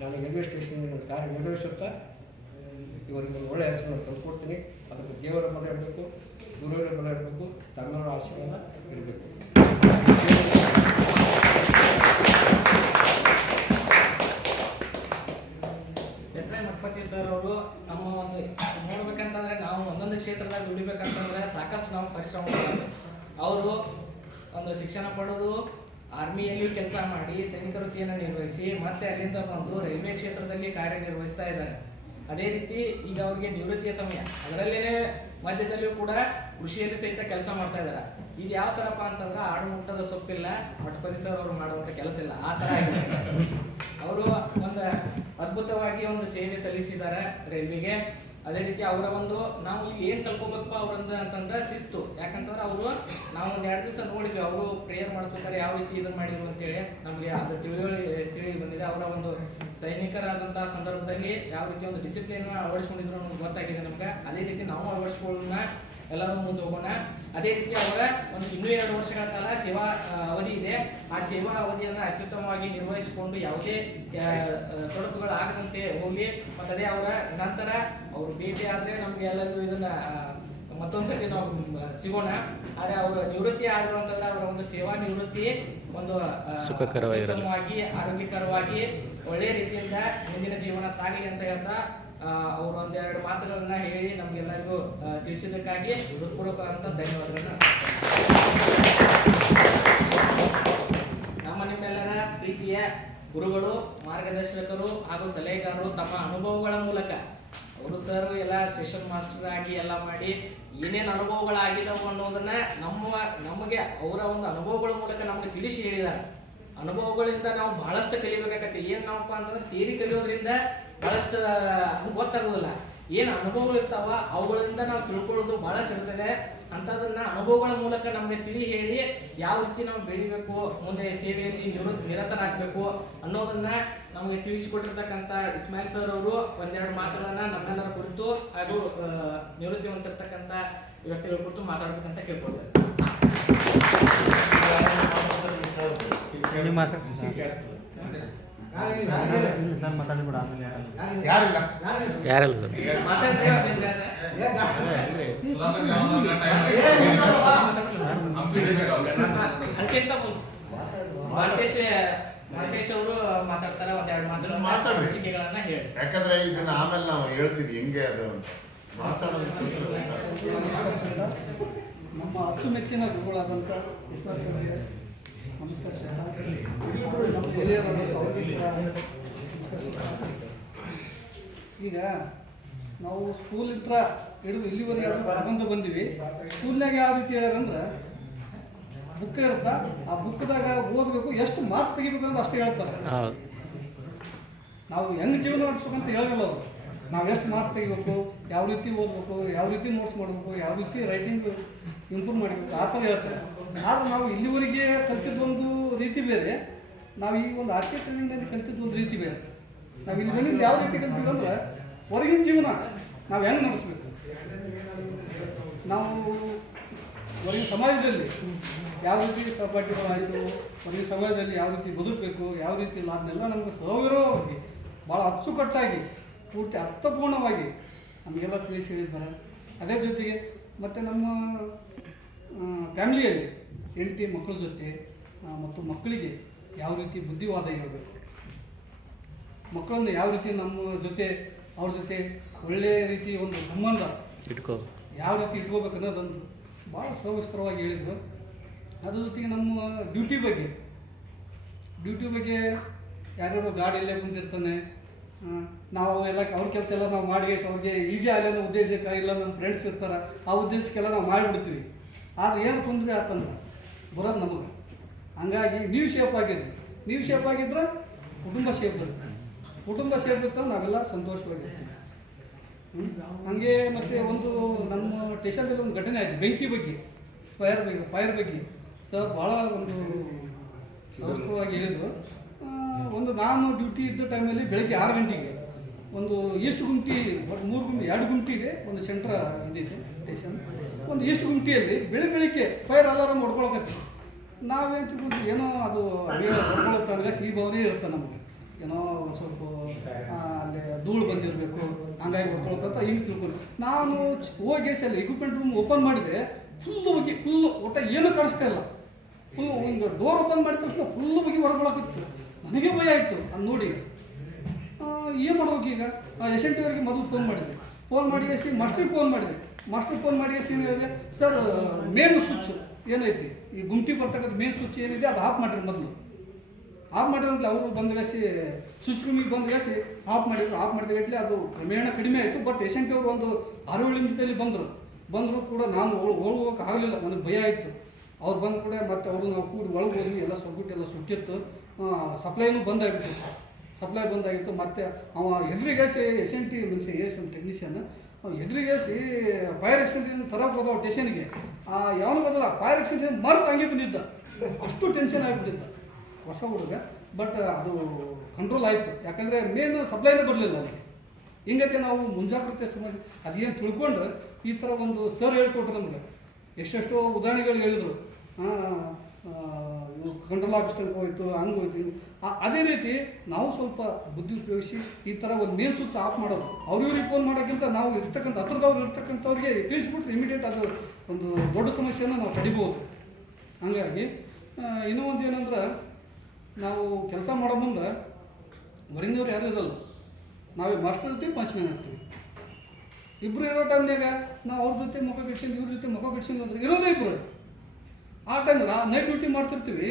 ನಾನು ರೈಲ್ವೆ ಸ್ಟೇಷನ್ನಲ್ಲಿ ಕಾರ್ಯ ನಿರ್ವಹಿಸುತ್ತಾ ಇವರಿಗೆ ಒಂದು ಒಳ್ಳೆಯ ಹೆಸರನ್ನು ತಂದುಕೊಡ್ತೀನಿ. ಅದಕ್ಕೆ ದೇವರ ಬಲ ಇರಬೇಕು, ಗುರುವಿನ ಬಲ ಇರಬೇಕು, ತಮ್ಮೆಲ್ಲರ ಆಶೀರ್ವಾದ ಇರಬೇಕು. ಎಸ್ ಐ ಮಠಪತಿ ಸರ್ ಅವರು ನಮ್ಮ ಒಂದು ನೋಡ್ಬೇಕಂತಂದ್ರೆ ನಾವು ಒಂದೊಂದು ಕ್ಷೇತ್ರದಾಗ ದುಡಿಬೇಕಂತಂದ್ರೆ ಸಾಕಷ್ಟು ನಾವು ಪರಿಶ್ರಮ ಮಾಡೋದು. ಅವರು ಒಂದು ಶಿಕ್ಷಣ ಪಡೆದು ಆರ್ಮಿಯಲ್ಲಿ ಕೆಲಸ ಮಾಡಿ ಸೈನಿಕ ವೃತ್ತಿಯನ್ನು ನಿರ್ವಹಿಸಿ ಮತ್ತೆ ಅಲ್ಲಿಂದ ಬಂದು ರೈಲ್ವೆ ಕ್ಷೇತ್ರದಲ್ಲಿ ಕಾರ್ಯನಿರ್ವಹಿಸ್ತಾ ಇದ್ದಾರೆ. ಅದೇ ರೀತಿ ಈಗ ಅವ್ರಿಗೆ ನಿವೃತ್ತಿಯ ಸಮಯ, ಅದರಲ್ಲೇ ಮಧ್ಯದಲ್ಲಿಯೂ ಕೂಡ ಕೃಷಿಯಲ್ಲಿ ಸಹಿತ ಕೆಲಸ ಮಾಡ್ತಾ ಇದ್ದಾರೆ. ಇದು ಯಾವ ಥರಪ್ಪ ಅಂತಂದ್ರೆ ಆಡು ಮುಟ್ಟದ ಸೊಪ್ಪಿಲ್ಲ, ಮಠಪತಿ ಸರ್ ಅವರು ಮಾಡುವಂಥ ಕೆಲಸ ಇಲ್ಲ, ಆ ಥರ ಆಗಿದೆ. ಅವರು ಒಂದು ಅದ್ಭುತವಾಗಿ ಒಂದು ಸೇವೆ ಸಲ್ಲಿಸಿದ್ದಾರೆ ರೈಲ್ವೆಗೆ. ಅದೇ ರೀತಿ ಅವರ ಒಂದು ನಾವು ಇಲ್ಲಿ ಏನು ಕಲ್ಕೋಬೇಕಪ್ಪ ಅವರಿಂದ ಅಂತಂದ್ರೆ ಶಿಸ್ತು. ಯಾಕಂತಂದ್ರೆ ಅವರು ನಾವು ಒಂದು 2 ದಿವಸ ನೋಡಿದ್ವಿ, ಅವರು ಪ್ರೇಯರ್ ಮಾಡಿಸ್ಬೇಕಾದ್ರೆ ಯಾವ ರೀತಿ ಇದನ್ನು ಮಾಡಿದ್ರು ಅಂತೇಳಿ ನಮಗೆ ಅದು ತಿಳಿ ಬಂದಿದೆ. ಅವರ ಒಂದು ಸೈನಿಕರಾದಂಥ ಸಂದರ್ಭದಲ್ಲಿ ಯಾವ ರೀತಿ ಒಂದು ಡಿಸಿಪ್ಲಿನ್ ಅಳವಡಿಸ್ಕೊಂಡಿದ್ರು ನಮ್ಗೆ ಗೊತ್ತಾಗಿದೆ ನಮ್ಗೆ. ಅದೇ ರೀತಿ ನಾವು ಅಳವಡಿಸ್ಕೊಳ್ಳೋಣ, ಎಲ್ಲರೂ ಮುಂದೆ ಹೋಗೋಣ. ಅದೇ ರೀತಿ ಅವರ ಒಂದು 2 ವರ್ಷಗಳ ಕಾಲ ಸೇವಾ ಅವಧಿ ಇದೆ. ಆ ಸೇವಾ ಅವಧಿಯನ್ನು ಅತ್ಯುತ್ತಮವಾಗಿ ನಿರ್ವಹಿಸಿಕೊಂಡು ಯಾವುದೇ ತೊಡಕುಗಳು ಆಗದಂತೆ ಹೋಗಲಿ. ಮತ್ತು ಅದೇ ಅವರ ನಂತರ ಅವರು ಭೇಟಿ ಆದರೆ ನಮಗೆ ಎಲ್ಲರಿಗೂ ಇದನ್ನ ಮತ್ತೊಂದ್ಸತಿ ನಾವು ಸಿಗೋಣ. ಆದರೆ ಅವರ ನಿವೃತ್ತಿ ಆದರು ಅಂತಂದ್ರೆ ಅವರ ಒಂದು ಸೇವಾ ನಿವೃತ್ತಿ ಒಂದು ಸುಖಕರವಾಗಿ ಆರೋಗ್ಯಕರವಾಗಿ ಒಳ್ಳೆಯ ರೀತಿಯಿಂದ ಮುಂದಿನ ಜೀವನ ಸಾಗಲಿ ಅಂತ ಹೇಳ್ತಾ ಅವರು 1-2 ಮಾತುಗಳನ್ನ ಹೇಳಿ ನಮ್ಗೆಲ್ಲರಿಗೂ ತಿಳಿಸಿದ್ದಕ್ಕಾಗಿ ಹೃತ್ಪೂರ್ವಕವಾದಂಥ ಧನ್ಯವಾದಗಳನ್ನ. ನಮ್ಮ ನಿಮ್ಮೆಲ್ಲರ ಪ್ರೀತಿಯ ಗುರುಗಳು, ಮಾರ್ಗದರ್ಶಕರು ಹಾಗೂ ಸಲಹೆಗಾರರು ತಮ್ಮ ಅನುಭವಗಳ ಮೂಲಕ ಅವರು ಸರ್ ಎಲ್ಲ ಸ್ಟೇಷನ್ ಮಾಸ್ಟರ್ ಆಗಿ ಎಲ್ಲ ಮಾಡಿ ಏನೇನು ಅನುಭವಗಳಾಗಿದ್ದಾವೆ ಅನ್ನೋದನ್ನ ನಮಗೆ ಅವರ ಒಂದು ಅನುಭವಗಳ ಮೂಲಕ ನಮಗೆ ತಿಳಿಸಿ ಹೇಳಿದ್ದಾರೆ. ಅನುಭವಗಳಿಂದ ನಾವು ಬಹಳಷ್ಟು ಕಲಿಬೇಕಾಗತ್ತೆ. ಏನು ನಾವಪ್ಪ ಅಂತಂದ್ರೆ ಥಿಯರಿ ಕಲಿಯೋದ್ರಿಂದ ಬಹಳಷ್ಟು ಅದು ಗೊತ್ತಾಗೋದಿಲ್ಲ. ಏನು ಅನುಭವಗಳು ಇರ್ತಾವ ಅವುಗಳಿಂದ ನಾವು ತಿಳ್ಕೊಳ್ಳೋದು ಬಹಳಷ್ಟು ಇರ್ತದೆ. ಅಂಥದನ್ನ ಅನುಭವಗಳ ಮೂಲಕ ನಮಗೆ ತಿಳಿ ಹೇಳಿ ಯಾವ ರೀತಿ ನಾವು ಬೆಳಿಬೇಕು, ಮುಂದೆ ಸೇವೆಯಲ್ಲಿ ನಿರತರಾಗಬೇಕು ಅನ್ನೋದನ್ನ ನಮಗೆ ತಿಳಿಸಿಕೊಟ್ಟಿರ್ತಕ್ಕಂಥ ಇಸ್ಮಾಯಿಲ್ ಸರ್ ಅವರು 1-2 ಮಾತುಗಳನ್ನ ನಮ್ಮೆಲ್ಲರ ಕುರಿತು ಹಾಗೂ ನಿವೃತ್ತಿ ಹೊಂದಿರತಕ್ಕಂಥ ವ್ಯಕ್ತಿಗಳ ಕುರಿತು ಮಾತಾಡ್ಬೇಕಂತ ಕೇಳ್ಕೊಳ್ತಾರೆ. ಮಾತೇಶ್ ಅವರು ಮಾತಾಡ್ತಾರೆ. 1-2 ಮಾತಾಡ್ರಿ. ಅನಿಸಿಕೆಗಳನ್ನ ಹೇಳಿ. ಯಾಕಂದ್ರೆ ಇದನ್ನ ಆಮೇಲೆ ನಾವು ಹೇಳ್ತೀವಿ ಹೆಂಗೆ ಅದು ಮಾತಾಡೋದು. ನಮ್ಮ ಅಚ್ಚುಮೆಚ್ಚಿನ ಗುರುಗಳಾದಂಥ ಇಸ್ಮಾಯಿಲ್ ಸರ್ಗೆ ನಮಸ್ಕಾರ ಸರ್. ನಮ್ಮ ಹಿರಿಯರಾದಂಥ ಅವರಿಗೆ ಈಗ ನಾವು ಸ್ಕೂಲಿಂದ ಹಿಡಿದು ಇಲ್ಲಿವರೆಗೆ ಕರ್ಕೊಂಡು ಬಂದೀವಿ. ಸ್ಕೂಲ್ನಾಗ ಯಾವ ರೀತಿ ಹೇಳ್ಯಾರಂದ್ರೆ ಬುಕ್ ಇರುತ್ತಾ, ಆ ಬುಕ್ದಾಗ ಓದಬೇಕು, ಎಷ್ಟು ಮಾರ್ಕ್ಸ್ ತೆಗಿಬೇಕು ಅಂತ ಅಷ್ಟೇ ಹೇಳ್ತಾರೆ. ನಾವು ಹೆಂಗೆ ಜೀವನ ನಡೆಸ್ಬೇಕಂತ ಹೇಳಲ್ಲ ಅವರು. ನಾವು ಎಷ್ಟು ಮಾರ್ಕ್ಸ್ ತೆಗಿಬೇಕು, ಯಾವ ರೀತಿ ಓದಬೇಕು, ಯಾವ ರೀತಿ ನೋಟ್ಸ್ ಮಾಡಬೇಕು, ಯಾವ ರೀತಿ ರೈಟಿಂಗ್ ಇಂಪ್ರೂವ್ ಮಾಡಬೇಕು, ಆ ಥರ ಹೇಳ್ತಾರೆ. ಆದರೆ ನಾವು ಇಲ್ಲಿವರೆಗೆ ಕಲ್ತಿದ್ದೊಂದು ರೀತಿ ಬೇರೆ, ನಾವು ಈ ಒಂದು ಆರ್ಟಿಕಲ್ ಟ್ರೈನಿಂಗ್ನಲ್ಲಿ ಕಲ್ತಿದ್ದೊಂದು ರೀತಿ ಬೇರೆ. ನಾವು ಇಲ್ಲಿ ಬಂದಿದ್ದು ಯಾವ ರೀತಿ ಕಲ್ತೀವಿ ಅಂದ್ರೆ ಹೊರಗಿನ ಜೀವನ ನಾವು ಹೆಂಗೆ ನಡೆಸ್ಬೇಕು, ನಾವು ಹೊರಗಿನ ಸಮಾಜದಲ್ಲಿ ಯಾವ ರೀತಿ ಸಹಪಾಠಿಗಳಾಯಿತು, ಹೊರಗಿನ ಸಮಾಜದಲ್ಲಿ ಯಾವ ರೀತಿ ಬದುಕಬೇಕು, ಯಾವ ರೀತಿ ಇಲ್ಲ, ಅದನ್ನೆಲ್ಲ ನಮಗೆ ಸವಿರವಾಗಿ ಭಾಳ ಅಚ್ಚುಕಟ್ಟಾಗಿ ಪೂರ್ತಿ ಅರ್ಥಪೂರ್ಣವಾಗಿ ನಮಗೆಲ್ಲ ತಿಳಿಸಿ ಹೇಳಿದ್ದಾರೆ. ಅದೇ ಜೊತೆಗೆ ಮತ್ತು ನಮ್ಮ ಫ್ಯಾಮಿಲಿಯಲ್ಲಿ ಹೆಂಡತಿ ಮಕ್ಕಳ ಜೊತೆ ಮತ್ತು ಮಕ್ಕಳಿಗೆ ಯಾವ ರೀತಿ ಬುದ್ಧಿವಾದ ಹೇಳಬೇಕು, ಮಕ್ಕಳನ್ನು ಯಾವ ರೀತಿ ನಮ್ಮ ಜೊತೆ ಅವ್ರ ಜೊತೆ ಒಳ್ಳೆಯ ರೀತಿ ಒಂದು ಸಂಬಂಧ ಯಾವ ರೀತಿ ಇಟ್ಕೋಬೇಕು ಅನ್ನೋದೊಂದು ಭಾಳ ಸವಿಸ್ತರವಾಗಿ ಹೇಳಿದರು. ಅದ್ರ ಜೊತೆಗೆ ನಮ್ಮ ಡ್ಯೂಟಿ ಬಗ್ಗೆ ಯಾರ್ಯಾರು ಗಾಡಿಯಲ್ಲೇ ಬಂದಿರ್ತಾನೆ, ನಾವು ಎಲ್ಲ ಅವ್ರ ಕೆಲಸ ಎಲ್ಲ ನಾವು ಮಾಡಿ ಅವ್ರಿಗೆ ಈಸಿ ಆಗಲ್ಲ ಅನ್ನೋ ಉದ್ದೇಶಕ್ಕೆ, ಇಲ್ಲ ನಮ್ಮ ಫ್ರೆಂಡ್ಸ್ ಇರ್ತಾರೆ ಆ ಉದ್ದೇಶಕ್ಕೆಲ್ಲ ನಾವು ಮಾಡಿಬಿಡ್ತೀವಿ. ಆದರೆ ಏನು ತೊಂದರೆ ಆತಂದ್ರೆ ಬರೋದು ನಮಗೆ. ಹಂಗಾಗಿ ನೀವು ಶೇಪ್ ಆಗಿದ್ರೆ ಕುಟುಂಬ ಶೇಪ್ ಇರುತ್ತೆ. ಕುಟುಂಬ ಸೇಫ್ ಇತ್ತು ನಾವೆಲ್ಲ ಸಂತೋಷವಾಗಿರ್ತೀವಿ. ಹಾಗೆ ಮತ್ತು ಒಂದು ನಮ್ಮ ಸ್ಟೇಷನ್ದಲ್ಲಿ ಒಂದು ಘಟನೆ ಆಯಿತು, ಬೆಂಕಿ ಬಗ್ಗೆ, ಫೈರ್ ಬಗ್ಗೆ ಸರ್ ಭಾಳ ಒಂದು ಸಂಸ್ಕೃತವಾಗಿ ಹೇಳಿದರು. ನಾನು ಡ್ಯೂಟಿ ಇದ್ದ ಟೈಮಲ್ಲಿ ಬೆಳಗ್ಗೆ 6 ಗಂಟೆಗೆ ಒಂದು ಈಸ್ಟ್ ಗುಂಟಿ 3 ಗುಂಟಿ 2 ಗುಂಟಿ ಇದೆ, ಒಂದು ಸೆಂಟ್ರ್ ಇದಿದೆ ಸ್ಟೇಷನ್. ಒಂದು ಈಸ್ಟ್ ಗುಂಟಿಯಲ್ಲಿ ಬೆಳಿಗ್ಗೆ ಫೈರ್ ಅಲಾರಾಮ್ ಹೊಡ್ಕೊಳಕತ್ತಿ. ನಾವೇನು ತಿಳ್ಕೊಂಡು ಏನೋ ಅದು ಹೊಡ್ಕೊಳತ್ತಾಗ ಈ ಭಾವನೆ ಇರುತ್ತೆ ನಮಗೆ, ಏನೋ ಸ್ವಲ್ಪ ಅಲ್ಲಿ ಧೂಳು ಬಂದಿರಬೇಕು ಹಂಗಾಗಿ ಹೊಡ್ಕೊಳತ್ತಂತ ಹಿಂಗೆ ತಿಳ್ಕೊಂಡು ನಾನು ಹೋಗಿ ಅಲ್ಲಿ ಎಕ್ವಿಪ್ಮೆಂಟ್ ರೂಮ್ ಓಪನ್ ಮಾಡಿದೆ. ಫುಲ್ಲು ಒಟ್ಟ ಏನೂ ಕಾಣಿಸ್ತಾ ಇಲ್ಲ. ಫುಲ್ಲು ಒಂದು ಡೋರ್ ಓಪನ್ ಮಾಡಿದ ತಕ್ಷಣ ಫುಲ್ಲು ಬಗ್ಗೆ ಹೊರಗೊಳಕತ್ತು. ನನಗೆ ಭಯ ಆಯಿತು ಅದು ನೋಡಿ. ಏನು ಮಾಡ್ಬೇಕು ಈಗ? SNT ಅವರಿಗೆ ಮೊದಲು ಫೋನ್ ಮಾಡಿದೆ. ಫೋನ್ ಮಾಡಿ ಮಾಸ್ಟ್ರಿಗೆ ಫೋನ್ ಮಾಡಿದೆ. ಫೋನ್ ಮಾಡಿ ಏನು ಹೇಳಿದೆ, ಸರ್ ಮೇನ್ ಸ್ವಿಚ್ ಏನೈತಿ ಈ ಗುಂಟಿ ಬರ್ತಕ್ಕಂಥ ಮೇನ್ ಸ್ವಿಚ್ ಏನಿದೆ ಅದು ಆಫ್ ಮಾಡಿರಿ ಮೊದಲು. ಆಫ್ ಮಾಡಿದ್ರೆ ಅವರು ಬಂದಗಾಸಿ ಸ್ವಿಚ್ ರೂಮಿಗೆ ಬಂದಗಾಸಿ ಆಫ್ ಮಾಡಿದ ಗಟ್ಟಲೆ ಅದು ಕ್ರಮೇಣ ಕಡಿಮೆ ಆಯಿತು. ಬಟ್ SNT ಅವರು ಒಂದು 6-7 ನಿಮಿಷದಲ್ಲಿ ಬಂದರು ಕೂಡ ನಾನು ಹೋಗೋಕೆ ಆಗಲಿಲ್ಲ, ನನಗೆ ಭಯ ಆಯಿತು. ಅವ್ರು ಬಂದ ಕೂಡ ಮತ್ತು ಅವರು ನಾವು ಕೂಡಿ ಒಳಗೆ ಹೋದ್ವಿ, ಎಲ್ಲ ಎಲ್ಲ ಸುಟ್ಟಿತ್ತು. ಸಪ್ಲೈನೂ ಬಂದಾಗಿತ್ತು. ಮತ್ತು ಅವ ಎದುರಿಗೇಸಿ SNT ಮೀನ್ಸ್ ASM ಟೆಕ್ನಿಷಿಯನ್ ಎದುರಿಗೇಸಿ ಫೈರ್ ಎಕ್ಸ್ಟೆನ್ಷನ್ ತರಕ್ಕೆ ಹೋದ ಸ್ಟೇಷನ್ಗೆ. ಯಾವನು ಬದಲ್ಲ ಫೈರ್ ಎಕ್ಸ್ಟೆನ್ಷನ್ ಮರೆತು ಹಂಗೆ ಬಂದಿದ್ದ. ಅಷ್ಟು ಟೆನ್ಷನ್ ಆಗಿಬಿಟ್ಟಿದ್ದ ಹೊಸ ಹುಡುಗ. ಬಟ್ ಅದು ಕಂಟ್ರೋಲ್ ಆಯಿತು, ಯಾಕಂದರೆ ಮೇನ್ ಸಪ್ಲೈನೇ ಬರಲಿಲ್ಲ ಅಲ್ಲಿಗೆ. ಹಿಂಗತ್ತೆ ನಾವು ಮುಂಜಾಗ್ರತೆ ಸಮಾಜ ಅದೇನು ತಿಳ್ಕೊಂಡ್ರೆ ಈ ಥರ ಒಂದು ಸರ್ ಹೇಳ್ಕೊಟ್ರು ನಮಗೆ. ಎಷ್ಟೆಷ್ಟೋ ಉದಾಹರಣೆಗಳು ಹೇಳಿದರು. ಕಂಟ್ರೋಲ್ ಆಫೀಸ್ ತನಕ ಹೋಯ್ತು, ಹಂಗೆ ಹೋಯ್ತು. ಅದೇ ರೀತಿ ನಾವು ಸ್ವಲ್ಪ ಬುದ್ಧಿ ಉಪಯೋಗಿಸಿ ಈ ಥರ ಒಂದು ಮೇನ್ ಸ್ವಿಚ್ ಆಫ್ ಮಾಡೋದು. ಅವ್ರಿಗೆ ಫೋನ್ ಮಾಡೋಕ್ಕಿಂತ ನಾವು ಹತ್ರದವ್ರು ಇರ್ತಕ್ಕಂಥವ್ರಿಗೆ ತಿಳಿಸ್ಬಿಟ್ರೆ ಇಮಿಡಿಯೇಟ್ ಅದು ಒಂದು ದೊಡ್ಡ ಸಮಸ್ಯೆಯನ್ನು ನಾವು ತಡಿಬೋದು. ಹಾಗಾಗಿ ಇನ್ನೂ ಒಂದು ಏನಂದ್ರೆ, ನಾವು ಕೆಲಸ ಮಾಡೋ ಮುಂದೆ ಹೊರಗಿನವ್ರು ಯಾರೂ ಇರಲ್ಲ. ನಾವೇ ಮಾಸ್ಟರ್ ಇರ್ತೀವಿ, ವಾಚ್ಮ್ಯಾನ್ ಇರ್ತೀವಿ. ಇಬ್ಬರು ಇರೋ ಟೈಮ್ನಾಗ ನಾವು ಅವ್ರ ಜೊತೆ ಮುಖ ಕಟ್ಸ್ಕೊಂಡು ಇವ್ರ ಜೊತೆ ಮುಖ ಕಟ್ಸ್ಕೊಂಡು ಅಂದ್ರೆ ಇರೋದೇ ಇಬ್ಬರು. ಆ ಟೈಮ್ ನೈಟ್ ಡ್ಯೂಟಿ ಮಾಡ್ತಿರ್ತೀವಿ.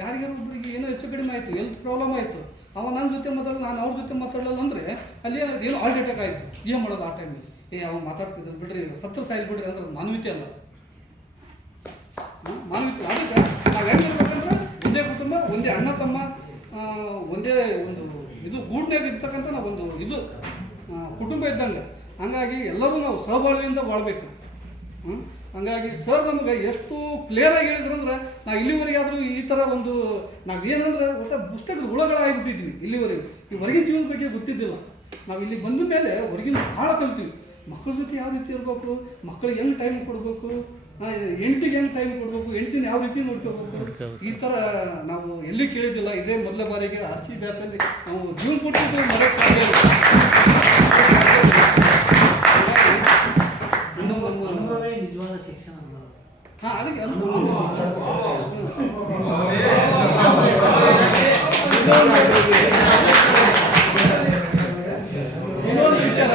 ಯಾರಿಗಾರು ಒಬ್ಬರಿಗೆ ಏನೋ ಹೆಚ್ಚು ಕಡಿಮೆ ಆಯಿತು, ಹೆಲ್ತ್ ಪ್ರಾಬ್ಲಮ್ ಆಯಿತು, ಅವ ನನ್ನ ಜೊತೆ ಮಾತಾಡಲ್ಲ, ನಾನು ಅವ್ರ ಜೊತೆ ಮಾತಾಡಲ್ಲ ಅಂದರೆ ಅಲ್ಲಿ ಏನೋ ಹಾರ್ಟ್ ಅಟ್ಯಾಕ್ ಆಯಿತು. ಏನು ಮಾಡೋದು ಆ ಟೈಮಲ್ಲಿ? ಅವ ಮಾತಾಡ್ತಿದ್ರು ಬಿಡ್ರಿ, ಸತ್ರ ಸಾಯಿಲ್ ಬಿಡ್ರಿ ಅಂದ್ರೆ ಮಾನವೀಯತೆ ಅಲ್ಲ. ಮಾನವೀಯತೆ ಅದಕ್ಕೆ ನಾವು ಹೆಂಗೆ ಇರ್ಬೇಕಂದ್ರೆ ಒಂದೇ ಕುಟುಂಬ, ಒಂದೇ ಅಣ್ಣ ತಮ್ಮ, ಒಂದೇ ಒಂದು ಇದು ಗೂಡ್ನಾಗ ಇರ್ತಕ್ಕಂಥ ನಾವು ಒಂದು ಇದು ಕುಟುಂಬ ಇದ್ದಂಗೆ. ಹಂಗಾಗಿ ಎಲ್ಲರೂ ನಾವು ಸಹಬಾಳ್ವೆಯಿಂದ ಬಾಳ್ಬೇಕು. ಹಂಗಾಗಿ ಸರ್ ನಮಗೆ ಎಷ್ಟು ಕ್ಲಿಯರಾಗಿ ಹೇಳಿದ್ರಂದ್ರೆ, ನಾವು ಇಲ್ಲಿವರೆಗೆ ಆದರೂ ಈ ಥರ ಒಂದು ನಾವೇನಂದ್ರೆ ಒಟ್ಟು ಪುಸ್ತಕದ ಹುಳಗಳಾಗಿಬಿಟ್ಟಿದ್ವಿ ಇಲ್ಲಿವರೆಗೆ. ಈ ಹೊರಗಿನ ಜೀವನದ ಬಗ್ಗೆ ಗೊತ್ತಿದ್ದಿಲ್ಲ. ನಾವು ಇಲ್ಲಿ ಬಂದ ಮೇಲೆ ಹೊರಗಿನ ಭಾಳ ಕಲ್ತೀವಿ. ಮಕ್ಕಳ ಜೊತೆ ಯಾವ ರೀತಿ ಇರಬೇಕು, ಮಕ್ಕಳಿಗೆ ಹೆಂಗೆ ಟೈಮ್ ಕೊಡಬೇಕು, ಹೆಂಡ್ತಿಗೆ ಹೆಂಗೆ ಟೈಮ್ ಕೊಡಬೇಕು, ಹೆಂಡ್ತಿನ ಯಾವ ರೀತಿ ನೋಡ್ಕೋಬೇಕು, ಈ ಥರ ನಾವು ಎಲ್ಲಿ ಕೇಳಿದ್ದಿಲ್ಲ. ಇದೇ ಮೊದಲ ಬಾರಿಗೆ RC ಬ್ಯಾಸಲ್ಲಿ ನಾವು ಜೀವನ ಕೊಟ್ಟಿದ್ದು ಮಾಡೋಕ್ಕೆ ಸಾಧ್ಯ ಇಲ್ಲ. ನಿಜವಾದ ಶಿಕ್ಷಣ ಅದಕ್ಕೆ ಇನ್ನೊಂದು ವಿಚಾರ,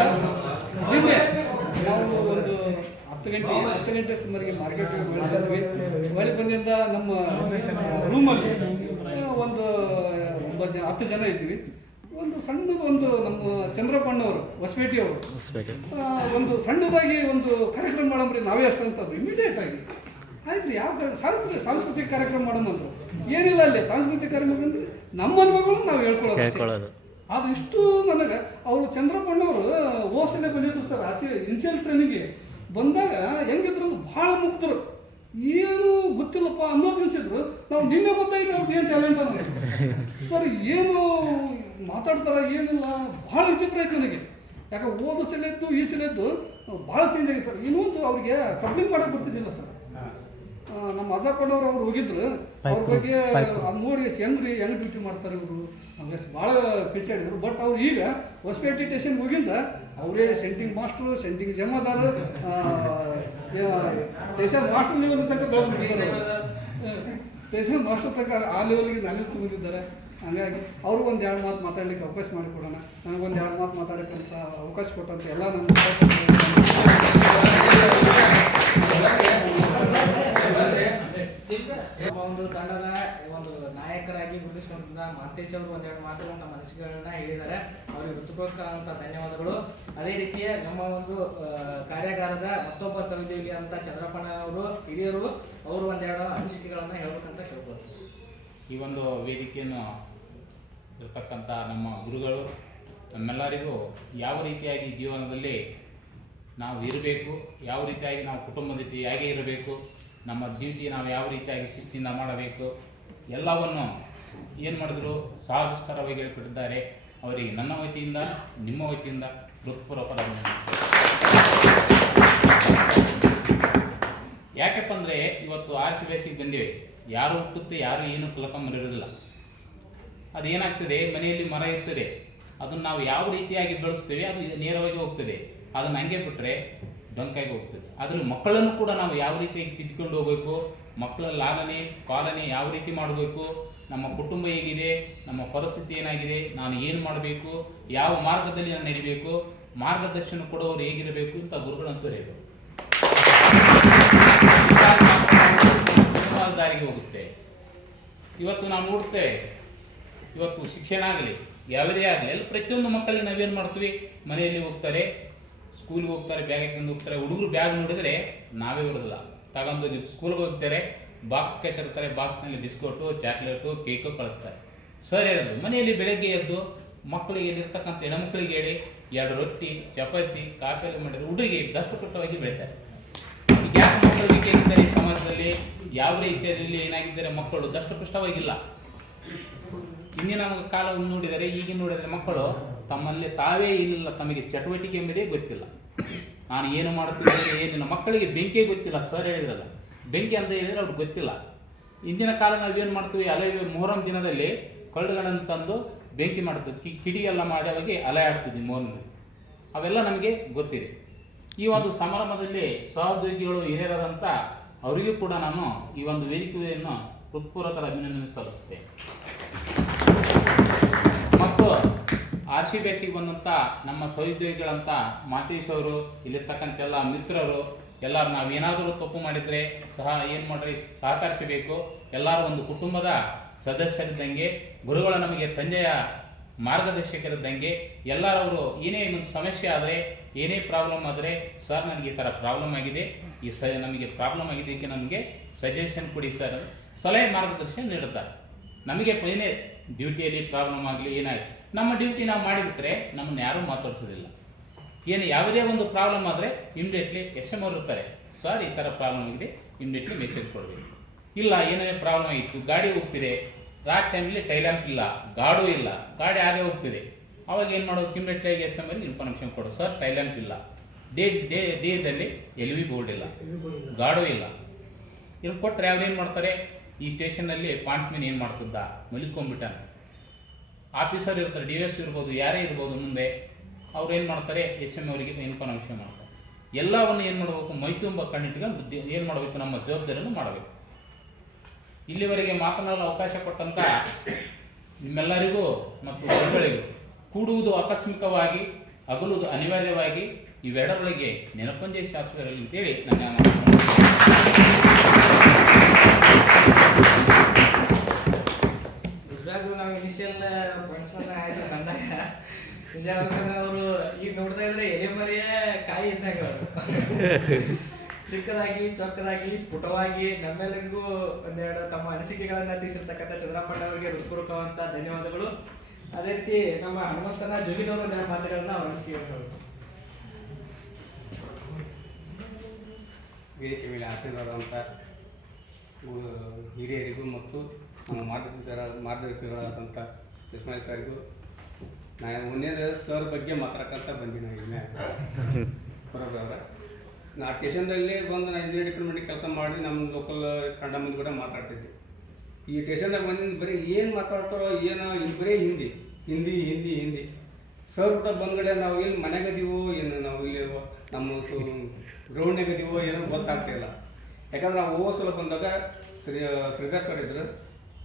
ನಿನ್ನೆ ನಾವು ಒಂದು 10 ಗಂಟೆ ಸುಮಾರಿಗೆ ಮಾರ್ಕೆಟಿಗೆ ಹೊಳಿ ಬಂದಿಂದ ನಮ್ಮ ರೂಮಲ್ಲಿ ಒಂದು 10 ಜನ ಇದ್ವಿ. ಒಂದು ಸಣ್ಣದೊಂದು ನಮ್ಮ ಚಂದ್ರಪ್ಪಣ್ಣವರು ಹೊಸಪೇಟೆಯವರು ಒಂದು ಸಣ್ಣದಾಗಿ ಒಂದು ಕಾರ್ಯಕ್ರಮ ಮಾಡಂಬ್ರಿ ನಾವೇ ಅಷ್ಟು ಅಂತಂದ್ರು. ಇಮಿಡಿಯೇಟ್ ಆಗಿ ಆಯ್ತು ರೀ, ಯಾವ ಸಾಂಸ್ಕೃತಿಕ ಕಾರ್ಯಕ್ರಮ ಮಾಡೋಣಂದ್ರು. ಏನಿಲ್ಲ ಅಲ್ಲಿ ಸಾಂಸ್ಕೃತಿಕ ಕಾರ್ಯಕ್ರಮ ಅಂದರೆ ನಮ್ಮ ಅನುಭವಗಳು ನಾವು ಹೇಳ್ಕೊಳ್ಳೋದು. ಅದು ಇಷ್ಟು ನನಗೆ ಅವರು ಚಂದ್ರಪ್ಪಣ್ಣವರು ಓಸಲೆ ಬಂದಿದ್ರು ಸರ್. ಇನ್ಸಿಯಲ್ ಟ್ರೈನಿಂಗ್ಗೆ ಬಂದಾಗ ಹೆಂಗಿದ್ರು ಭಾಳ ಮುಗ್ಧರು, ಏನು ಗೊತ್ತಿಲ್ಲಪ್ಪ ಅನ್ನೋದು ಅನಿಸಿದ್ರು. ನಾವು ನಿನ್ನೆ ಗೊತ್ತಾಯ್ತು ಅವ್ರದ್ದು ಏನು ಟ್ಯಾಲೆಂಟ್ ಅಂದರೆ ಸರ್, ಏನು ಮಾತಾಡ್ತಾರೆ ಏನಿಲ್ಲ, ಭಾಳ ವಿಚಿತ್ರ ಆಯ್ತು ನನಗೆ. ಯಾಕೆ ಓದು ಸೆಲೆದ್ದು ಈ ಸೆಲೆದ್ದು ಭಾಳ ಚೇಂಜ್ ಆಗಿದೆ ಸರ್. ಇನ್ನೊಂದು ಅವ್ರಿಗೆ ಕಪ್ಲಿಂಗ್ ಮಾಡೋಕೆ ಬರ್ತಿದ್ದಿಲ್ಲ ಸರ್. ನಮ್ಮ ಅಜಾಪಣ್ಣವ್ರು ಅವ್ರು ಹೋಗಿದ್ರು, ಅವ್ರ ಬಗ್ಗೆ ನೋಡಿ ಹೆಂಗೆ ಡ್ಯೂಟಿ ಮಾಡ್ತಾರೆ ಇವರು ನಮಗೆ ಭಾಳ ಪಿಚ್ಚಾಡಿದ್ರು. ಬಟ್ ಅವ್ರು ಈಗ ಹೊಸಪೇಟೆ ಸ್ಟೇಷನ್ ಹೋಗಿಂದ ಅವರೇ ಸೆಂಟಿಂಗ್ ಮಾಸ್ಟ್ರು, ಸೆಂಟಿಂಗ್ ಜಮಾದಾರು, ಸ್ಟೇಷನ್ ಮಾಸ್ಟರ್ ಲೆವೆಲ್ ತನಕ ಬೆಳೆದ್ಬಿಟ್ಟಿದ್ದಾರೆ. ಸ್ಟೇಷನ್ ಮಾಸ್ಟರ್ ತನಕ ಆ ಲೆವೆಲ್ಗೆ ನಾಲೆಜ್ ಬಂದಿದ್ದಾರೆ. ಹಾಗಾಗಿ ಅವರು ಒಂದು 2 ಮಾತು ಮಾತಾಡಲಿಕ್ಕೆ ಅವಕಾಶ ಮಾಡಿಕೊಡೋಣ. ನನಗೊಂದು 2 ಮಾತು ಮಾತಾಡೋಕ್ಕಂತ ಅವಕಾಶ ಕೊಟ್ಟಂತೆ ಎಲ್ಲ ನಮ್ಮ ಒಂದು ತಂಡದ ಒಂದು ನಾಯಕರಾಗಿ ಗುರುತಿಸಿಕೊಂಡಿದ್ದ ಮಾಂತೇಶ್ ಅವರು 2 ಮಾತುಗಳ ತಮ್ಮ ಅನಿಸಿಕೆಗಳನ್ನ ಹೇಳಿದ್ದಾರೆ. ಅವರಿಗೆ ಹೃತ್ಪೂರ್ವಕವಾದಂಥ ಧನ್ಯವಾದಗಳು. ಅದೇ ರೀತಿಯ ನಮ್ಮ ಒಂದು ಕಾರ್ಯಾಗಾರದ ಮತ್ತೊಬ್ಬ ಸಹೋದ್ಯೋಗಿ ಅಂತ ಚಂದ್ರಪ್ಪಣ್ಣ ಅವರು ಹಿರಿಯರು, ಅವರು 2 ಅನಿಸಿಕೆಗಳನ್ನು ಹೇಳ್ಬೇಕಂತ ಕೇಳ್ಬೋದು. ಈ ಒಂದು ವೇದಿಕೆಯನ್ನು ಇರತಕ್ಕಂಥ ನಮ್ಮ ಗುರುಗಳು ನಮ್ಮೆಲ್ಲರಿಗೂ ಯಾವ ರೀತಿಯಾಗಿ ಜೀವನದಲ್ಲಿ ನಾವು ಇರಬೇಕು, ಯಾವ ರೀತಿಯಾಗಿ ನಾವು ಕುಟುಂಬದ ಜೊತೆ ಹೇಗೆ ಇರಬೇಕು, ನಮ್ಮ ಡ್ಯೂಟಿ ನಾವು ಯಾವ ರೀತಿಯಾಗಿ ಶಿಸ್ತಿಂದ ಮಾಡಬೇಕು, ಎಲ್ಲವನ್ನು ಏನು ಮಾಡಿದ್ರು ಸವಿಸ್ತಾರವಾಗಿ ಹೇಳಿಕೊಟ್ಟಿದ್ದಾರೆ. ಅವರಿಗೆ ನನ್ನ ವತಿಯಿಂದ ನಿಮ್ಮ ವತಿಯಿಂದ ಹೃತ್ಪೂರ್ವಕ ಅಭಿನಂದನೆ. ಯಾಕಪ್ಪ ಅಂದರೆ ಇವತ್ತು ಆರ್ಸಿ ಬೇಸಿಗೆ ಬಂದಿವೆ, ಯಾರು ಹುಟ್ಟುತ್ತೆ ಯಾರು ಏನು ಕಲ್ಕೊಂಬರಿರೋದಿಲ್ಲ. ಅದೇನಾಗ್ತದೆ, ಮನೆಯಲ್ಲಿ ಮರ ಇರ್ತದೆ, ಅದನ್ನು ನಾವು ಯಾವ ರೀತಿಯಾಗಿ ಬೆಳೆಸ್ತೇವೆ ಅದು ನೇರವಾಗಿ ಹೋಗ್ತದೆ. ಅದನ್ನು ಹಂಗೆ ಬಿಟ್ಟರೆ ಡೊಂಕಾಗಿ ಹೋಗ್ತದೆ. ಅದರಲ್ಲಿ ಮಕ್ಕಳನ್ನು ಕೂಡ ನಾವು ಯಾವ ರೀತಿಯಾಗಿ ತಿದ್ದುಕೊಂಡು ಹೋಗಬೇಕು, ಮಕ್ಕಳ ಲಾಲನೆ ಪಾಲನೆ ಯಾವ ರೀತಿ ಮಾಡಬೇಕು, ನಮ್ಮ ಕುಟುಂಬ ಹೇಗಿದೆ, ನಮ್ಮ ಪರಿಸ್ಥಿತಿ ಏನಾಗಿದೆ, ನಾನು ಏನು ಮಾಡಬೇಕು, ಯಾವ ಮಾರ್ಗದಲ್ಲಿ ನಾನು ನಡಿಬೇಕು, ಮಾರ್ಗದರ್ಶನ ಕೊಡೋರು ಹೇಗಿರಬೇಕು ಅಂತ ಗುರುಗಳಂತೂ ಇರಬೇಕು. ದಾರಿಗೆ ಹೋಗುತ್ತೆ. ಇವತ್ತು ನಾವು ನೋಡ್ತೇವೆ, ಇವತ್ತು ಶಿಕ್ಷಣ ಆಗಲಿ ಯಾವುದೇ ಆಗಲಿ ಎಲ್ಲ ಪ್ರತಿಯೊಂದು ಮಕ್ಕಳಿಗೆ ನಾವೇನು ಮಾಡ್ತೀವಿ, ಮನೆಯಲ್ಲಿ ಹೋಗ್ತಾರೆ, ಸ್ಕೂಲ್ಗೆ ಹೋಗ್ತಾರೆ, ಬ್ಯಾಗ್ ಹಾಕೊಂಡು ಹೋಗ್ತಾರೆ. ಹುಡುಗರು ಬ್ಯಾಗ್ ನೋಡಿದರೆ ನಾವೇ ಇರೋದಿಲ್ಲ, ತಗೊಂಡು ಸ್ಕೂಲ್ಗೆ ಹೋಗ್ತಾರೆ, ಬಾಕ್ಸ್ ಕಟ್ಟಿರ್ತಾರೆ, ಬಾಕ್ಸ್ನಲ್ಲಿ ಬಿಸ್ಕೊಟು, ಚಾಕ್ಲೇಟು, ಕೇಕು ಕಳಿಸ್ತಾರೆ. ಸರ್ ಹೇಳೋದು, ಮನೆಯಲ್ಲಿ ಬೆಳಗ್ಗೆ ಎದ್ದು ಮಕ್ಕಳಿಗೆ ಎಲ್ಲಿರ್ತಕ್ಕಂಥ ಹೆಣ್ಮಕ್ಳಿಗೆ ಹೇಳಿ 2 ರೊಟ್ಟಿ ಚಪಾತಿ ಕಾಫಿ ಎಲ್ಲ ಮಾಡಿದ್ರೆ ಹುಡುಗಿ ದಷ್ಟಪುಷ್ಟವಾಗಿ ಬೆಳೀತಾರೆ. ಈಗ ಯಾಕೆ ಮಕ್ಕಳು ಕೇಳಿದ್ದಾರೆ ಈ ಸಮಾಜದಲ್ಲಿ, ಯಾವ ರೀತಿಯಲ್ಲಿ ಏನಾಗಿದ್ದಾರೆ ಮಕ್ಕಳು ದಷ್ಟಪುಷ್ಟವಾಗಿಲ್ಲ. ಇಂದಿನ ಕಾಲವನ್ನು ನೋಡಿದರೆ, ಈಗಿನ ನೋಡಿದರೆ ಮಕ್ಕಳು ತಮ್ಮಲ್ಲಿ ತಾವೇ ಇಲ್ಲ, ತಮಗೆ ಚಟುವಟಿಕೆ ಎಂಬುದೇ ಗೊತ್ತಿಲ್ಲ. ನಾನು ಏನು ಮಾಡುತ್ತಿದ್ದೇನೆ ಏನಿಲ್ಲ, ಮಕ್ಕಳಿಗೆ ಬೆಂಕಿ ಗೊತ್ತಿಲ್ಲ. ಸರ್ ಹೇಳಿದ್ರಲ್ಲ, ಬೆಂಕಿ ಅಂತ ಹೇಳಿದರೆ ಅವ್ರಿಗೆ ಗೊತ್ತಿಲ್ಲ. ಇಂದಿನ ಕಾಲ ನಾವೇನು ಮಾಡ್ತೀವಿ, ಅಲೆ ಮೊಹರಂ ದಿನದಲ್ಲಿ ಕಳ್ಳುಗಳನ್ನು ತಂದು ಬೆಂಕಿ ಮಾಡ್ತೀವಿ, ಕಿಡಿ ಎಲ್ಲ ಮಾಡಿ ಅವಾಗಿ ಅಲೆ ಆಡ್ತಿದ್ವಿ ಮೊಹರಂನಲ್ಲಿ. ಅವೆಲ್ಲ ನಮಗೆ ಗೊತ್ತಿದೆ. ಈ ಒಂದು ಸಮಾರಂಭದಲ್ಲಿ ಸಹೋದ್ಯೋಗಿಗಳು ಹಿರಿಯರಾದಂಥ ಅವರಿಗೂ ಕೂಡ ನಾನು ಈ ಒಂದು ವೇದಿಕೆಯನ್ನು ಹೃತ್ಪೂರ್ವಕ ಅಭಿನಂದನೆ ಸಲ್ಲಿಸುತ್ತೇನೆ. ಮತ್ತು ಆರ್ಸಿ ಬ್ಯಾಚಿಗೆ ಬಂದಂಥ ನಮ್ಮ ಸಹೋದ್ಯೋಗಿಗಳಂತ ಮಾತೇಶ್ ಅವರು, ಇಲ್ಲಿರ್ತಕ್ಕಂಥ ಎಲ್ಲ ಮಿತ್ರರು ಎಲ್ಲರೂ ನಾವೇನಾದರೂ ತಪ್ಪು ಮಾಡಿದರೆ ಸಹ ಏನು ಮಾಡ್ರಿ ಸಹಕರಿಸಬೇಕು. ಎಲ್ಲರೂ ಒಂದು ಕುಟುಂಬದ ಸದಸ್ಯರಿದ್ದಂಗೆ, ಗುರುಗಳ ನಮಗೆ ತಂದೆಯ ಮಾರ್ಗದರ್ಶಕರಿದ್ದಂಗೆ, ಎಲ್ಲರವರು ಏನೇ ಒಂದು ಸಮಸ್ಯೆ ಆದರೆ, ಏನೇ ಪ್ರಾಬ್ಲಮ್ ಆದರೆ, ಸರ್ ನನಗೆ ಈ ಥರ ಪ್ರಾಬ್ಲಮ್ ಆಗಿದೆ, ನಮಗೆ ಪ್ರಾಬ್ಲಮ್ ಆಗಿದ್ದಕ್ಕೆ ನಮಗೆ ಸಜೆಷನ್ ಕೊಡಿ ಸರ್, ಸಲಹೆ ಮಾರ್ಗದರ್ಶನ ನೀಡುತ್ತಾರೆ. ನಮಗೆ ಏನೇ ಡ್ಯೂಟಿಯಲ್ಲಿ ಪ್ರಾಬ್ಲಮ್ ಆಗಲಿ ಏನಾಗಲಿ, ನಮ್ಮ ಡ್ಯೂಟಿ ನಾವು ಮಾಡಿಬಿಟ್ರೆ ನಮ್ಮನ್ನು ಯಾರೂ ಮಾತಾಡ್ಸೋದಿಲ್ಲ. ಏನು ಯಾವುದೇ ಒಂದು ಪ್ರಾಬ್ಲಮ್ ಆದರೆ ಇಮಿಡಿಯೇಟ್ಲಿ SM ಅವರು ಇರ್ತಾರೆ, ಸರ್ ಈ ಥರ ಪ್ರಾಬ್ಲಮ್ ಆಗಿದೆ, ಇಮಿಡಿಯೇಟ್ಲಿ ಮೆಸೇಜ್ ಕೊಡಬೇಕು. ಇಲ್ಲ ಏನೇ ಪ್ರಾಬ್ಲಮ್ ಆಗಿತ್ತು, ಗಾಡಿ ಹೋಗ್ತಿದೆ, ರಾತ್ ಟೈಮಲ್ಲಿ ಟೈಲ್ಯಾಂಪ್ ಇಲ್ಲ, ಗಾಡು ಇಲ್ಲ, ಗಾಡಿ ಹಾಗೆ ಹೋಗ್ತಿದೆ, ಅವಾಗ ಏನು ಮಾಡೋದು, ಇಮಿಡಿಯೇಟ್ಲಿಯಾಗಿ SM ಅವರಿಗೆ ಇನ್ಫಾರ್ಮೇಷನ್ ಕೊಡೋದು, ಸರ್ ಟೈಲ್ಯಾಂಪ್ ಇಲ್ಲ, ಡೇದಲ್ಲಿ LV ಬೋರ್ಡ್ ಇಲ್ಲ, ಗಾಡು ಇಲ್ಲ. ಇಲ್ಲಿ ಕೊಟ್ಟರೆ ಅವ್ರು ಏನು ಮಾಡ್ತಾರೆ, ಈ ಸ್ಟೇಷನ್ನಲ್ಲಿ ಪಾಯಿಂಟ್ಮೆನ್ ಏನು ಮಾಡ್ತಿದ್ದ, ಮಲಿಕೊಂಡ್ಬಿಟ್ಟಾನೆ. ಆಫೀಸರ್ ಇರ್ತಾರೆ, DSP ಇರ್ಬೋದು, ಯಾರೇ ಇರ್ಬೋದು, ಮುಂದೆ ಅವ್ರು ಏನು ಮಾಡ್ತಾರೆ, SM ಅವರಿಗೆ ಇನ್ಫಾರ್ಮೇಷನ್ ಮಾಡ್ತಾರೆ. ಎಲ್ಲವನ್ನು ಏನು ಮಾಡಬೇಕು, ಮೈ ತುಂಬ ಕಣ್ಣಿಟ್ಕೊಂಡು ಏನು ಮಾಡಬೇಕು, ನಮ್ಮ ಜವಾಬ್ದಾರಿಯನ್ನು ಮಾಡಬೇಕು. ಇಲ್ಲಿವರೆಗೆ ಮಾತನಾಡಲು ಅವಕಾಶ ಕೊಟ್ಟಂಥ ನಿಮ್ಮೆಲ್ಲರಿಗೂ ಮತ್ತು ಗುರುಗಳಿಗೂ, ಕೂಡುವುದು ಆಕಸ್ಮಿಕವಾಗಿ ಅಗಲುವುದು ಅನಿವಾರ್ಯವಾಗಿ, ಇವೆರಡರೊಳಗೆ ನೆನಪಂಜೆ ಶಾಸ್ತ್ರಗಳಲ್ಲಿ ಅಂತೇಳಿ ನನ್ನ ನಿಜವಾಗ್ಲೂ ನಾವು ಇನಿಷಿಯಲ್ ಪಾಯಿಂಟ್ಸ್ನ ಆಯ್ತು ಬಂದಾಗ ನಿಜ ಅವರು ಈಗ ನೋಡ್ತಾ ಇದ್ರೆ ಎಲೆಮರೆಯ ಕಾಯಿ ಇದ್ದಾಗ ಅವರು ಚಿಕ್ಕದಾಗಿ ಚೊಕ್ಕದಾಗಿ ಸ್ಫುಟವಾಗಿ ನಮ್ಮೆಲ್ಲರಿಗೂ ಒಂದೆರಡು ತಮ್ಮ ಅನಿಸಿಕೆಗಳನ್ನ ತಿಳಿಸಿರ್ತಕ್ಕಂಥ ಚಂದ್ರಪ್ಪಣ್ಣ ಅವರಿಗೆ ಹೃತ್ಪೂರ್ವಕವಂತ ಧನ್ಯವಾದಗಳು. ಅದೇ ರೀತಿ ನಮ್ಮ ಹನುಮಂತನ ಜೋಗಿನವರು ಒಂದೆರಡು ಮಾತುಗಳನ್ನ ಅನಿಸಿಕೆ ವೇದಿಕೆ ಮೇಲೆ ಆಸೀನರಾದಂಥ ಹಿರಿಯರಿಗೂ ಮತ್ತು ನಮ್ಮ ಮಾರ್ಗದರ್ಶಕರಾದಂಥ ಇಸ್ಮಾಯಿಲ್ ಸರ್ಗೂ ನಾನು ಮೊನ್ನೆ ಸರ್ ಬಗ್ಗೆ ಮಾತಾಡಕ್ಕಂತ ಬಂದಿನಿ. ಬರೋದವ್ರೆ ನಾ ಸ್ಟೇಷನ್ದಲ್ಲಿ ಬಂದು ನಾನು ಇಂಜಿನಿಯರ್ ಡಿಪಾರ್ಟ್ಮೆಂಟಿಗೆ ಕೆಲಸ ಮಾಡಿ ನಮ್ಮ ಲೋಕಲ್ ಕನ್ನಡ ಮಂದಿ ಕೂಡ ಮಾತಾಡ್ತಿದ್ದೆ. ಈ ಸ್ಟೇಷನ್ದಾಗ ಬಂದಿದ್ದು ಬರೀ ಏನು ಮಾತಾಡ್ತಾರೋ ಏನೋ, ಇಲ್ಲಿ ಬರೀ ಹಿಂದಿ ಹಿಂದಿ ಹಿಂದಿ ಹಿಂದಿ. ಸರ್ ಊಟ ಬಂದ್ಗಡೆ ನಾವು ಇಲ್ಲಿ ಮನೆಗದೀವೋ ಏನು, ನಾವು ಇಲ್ಲಿ ನಮ್ಮ ಗ್ರೌಂಡ್ನಾಗದೀವೋ ಏನೋ ಗೊತ್ತಾಗ್ತಾಯಿಲ್ಲ. ಯಾಕಂದ್ರೆ ನಾವು ಹೋಗೋ ಸಲ ಬಂದಾಗ ಶ್ರೀಧರ್ ಸರ್ ಇದ್ರು,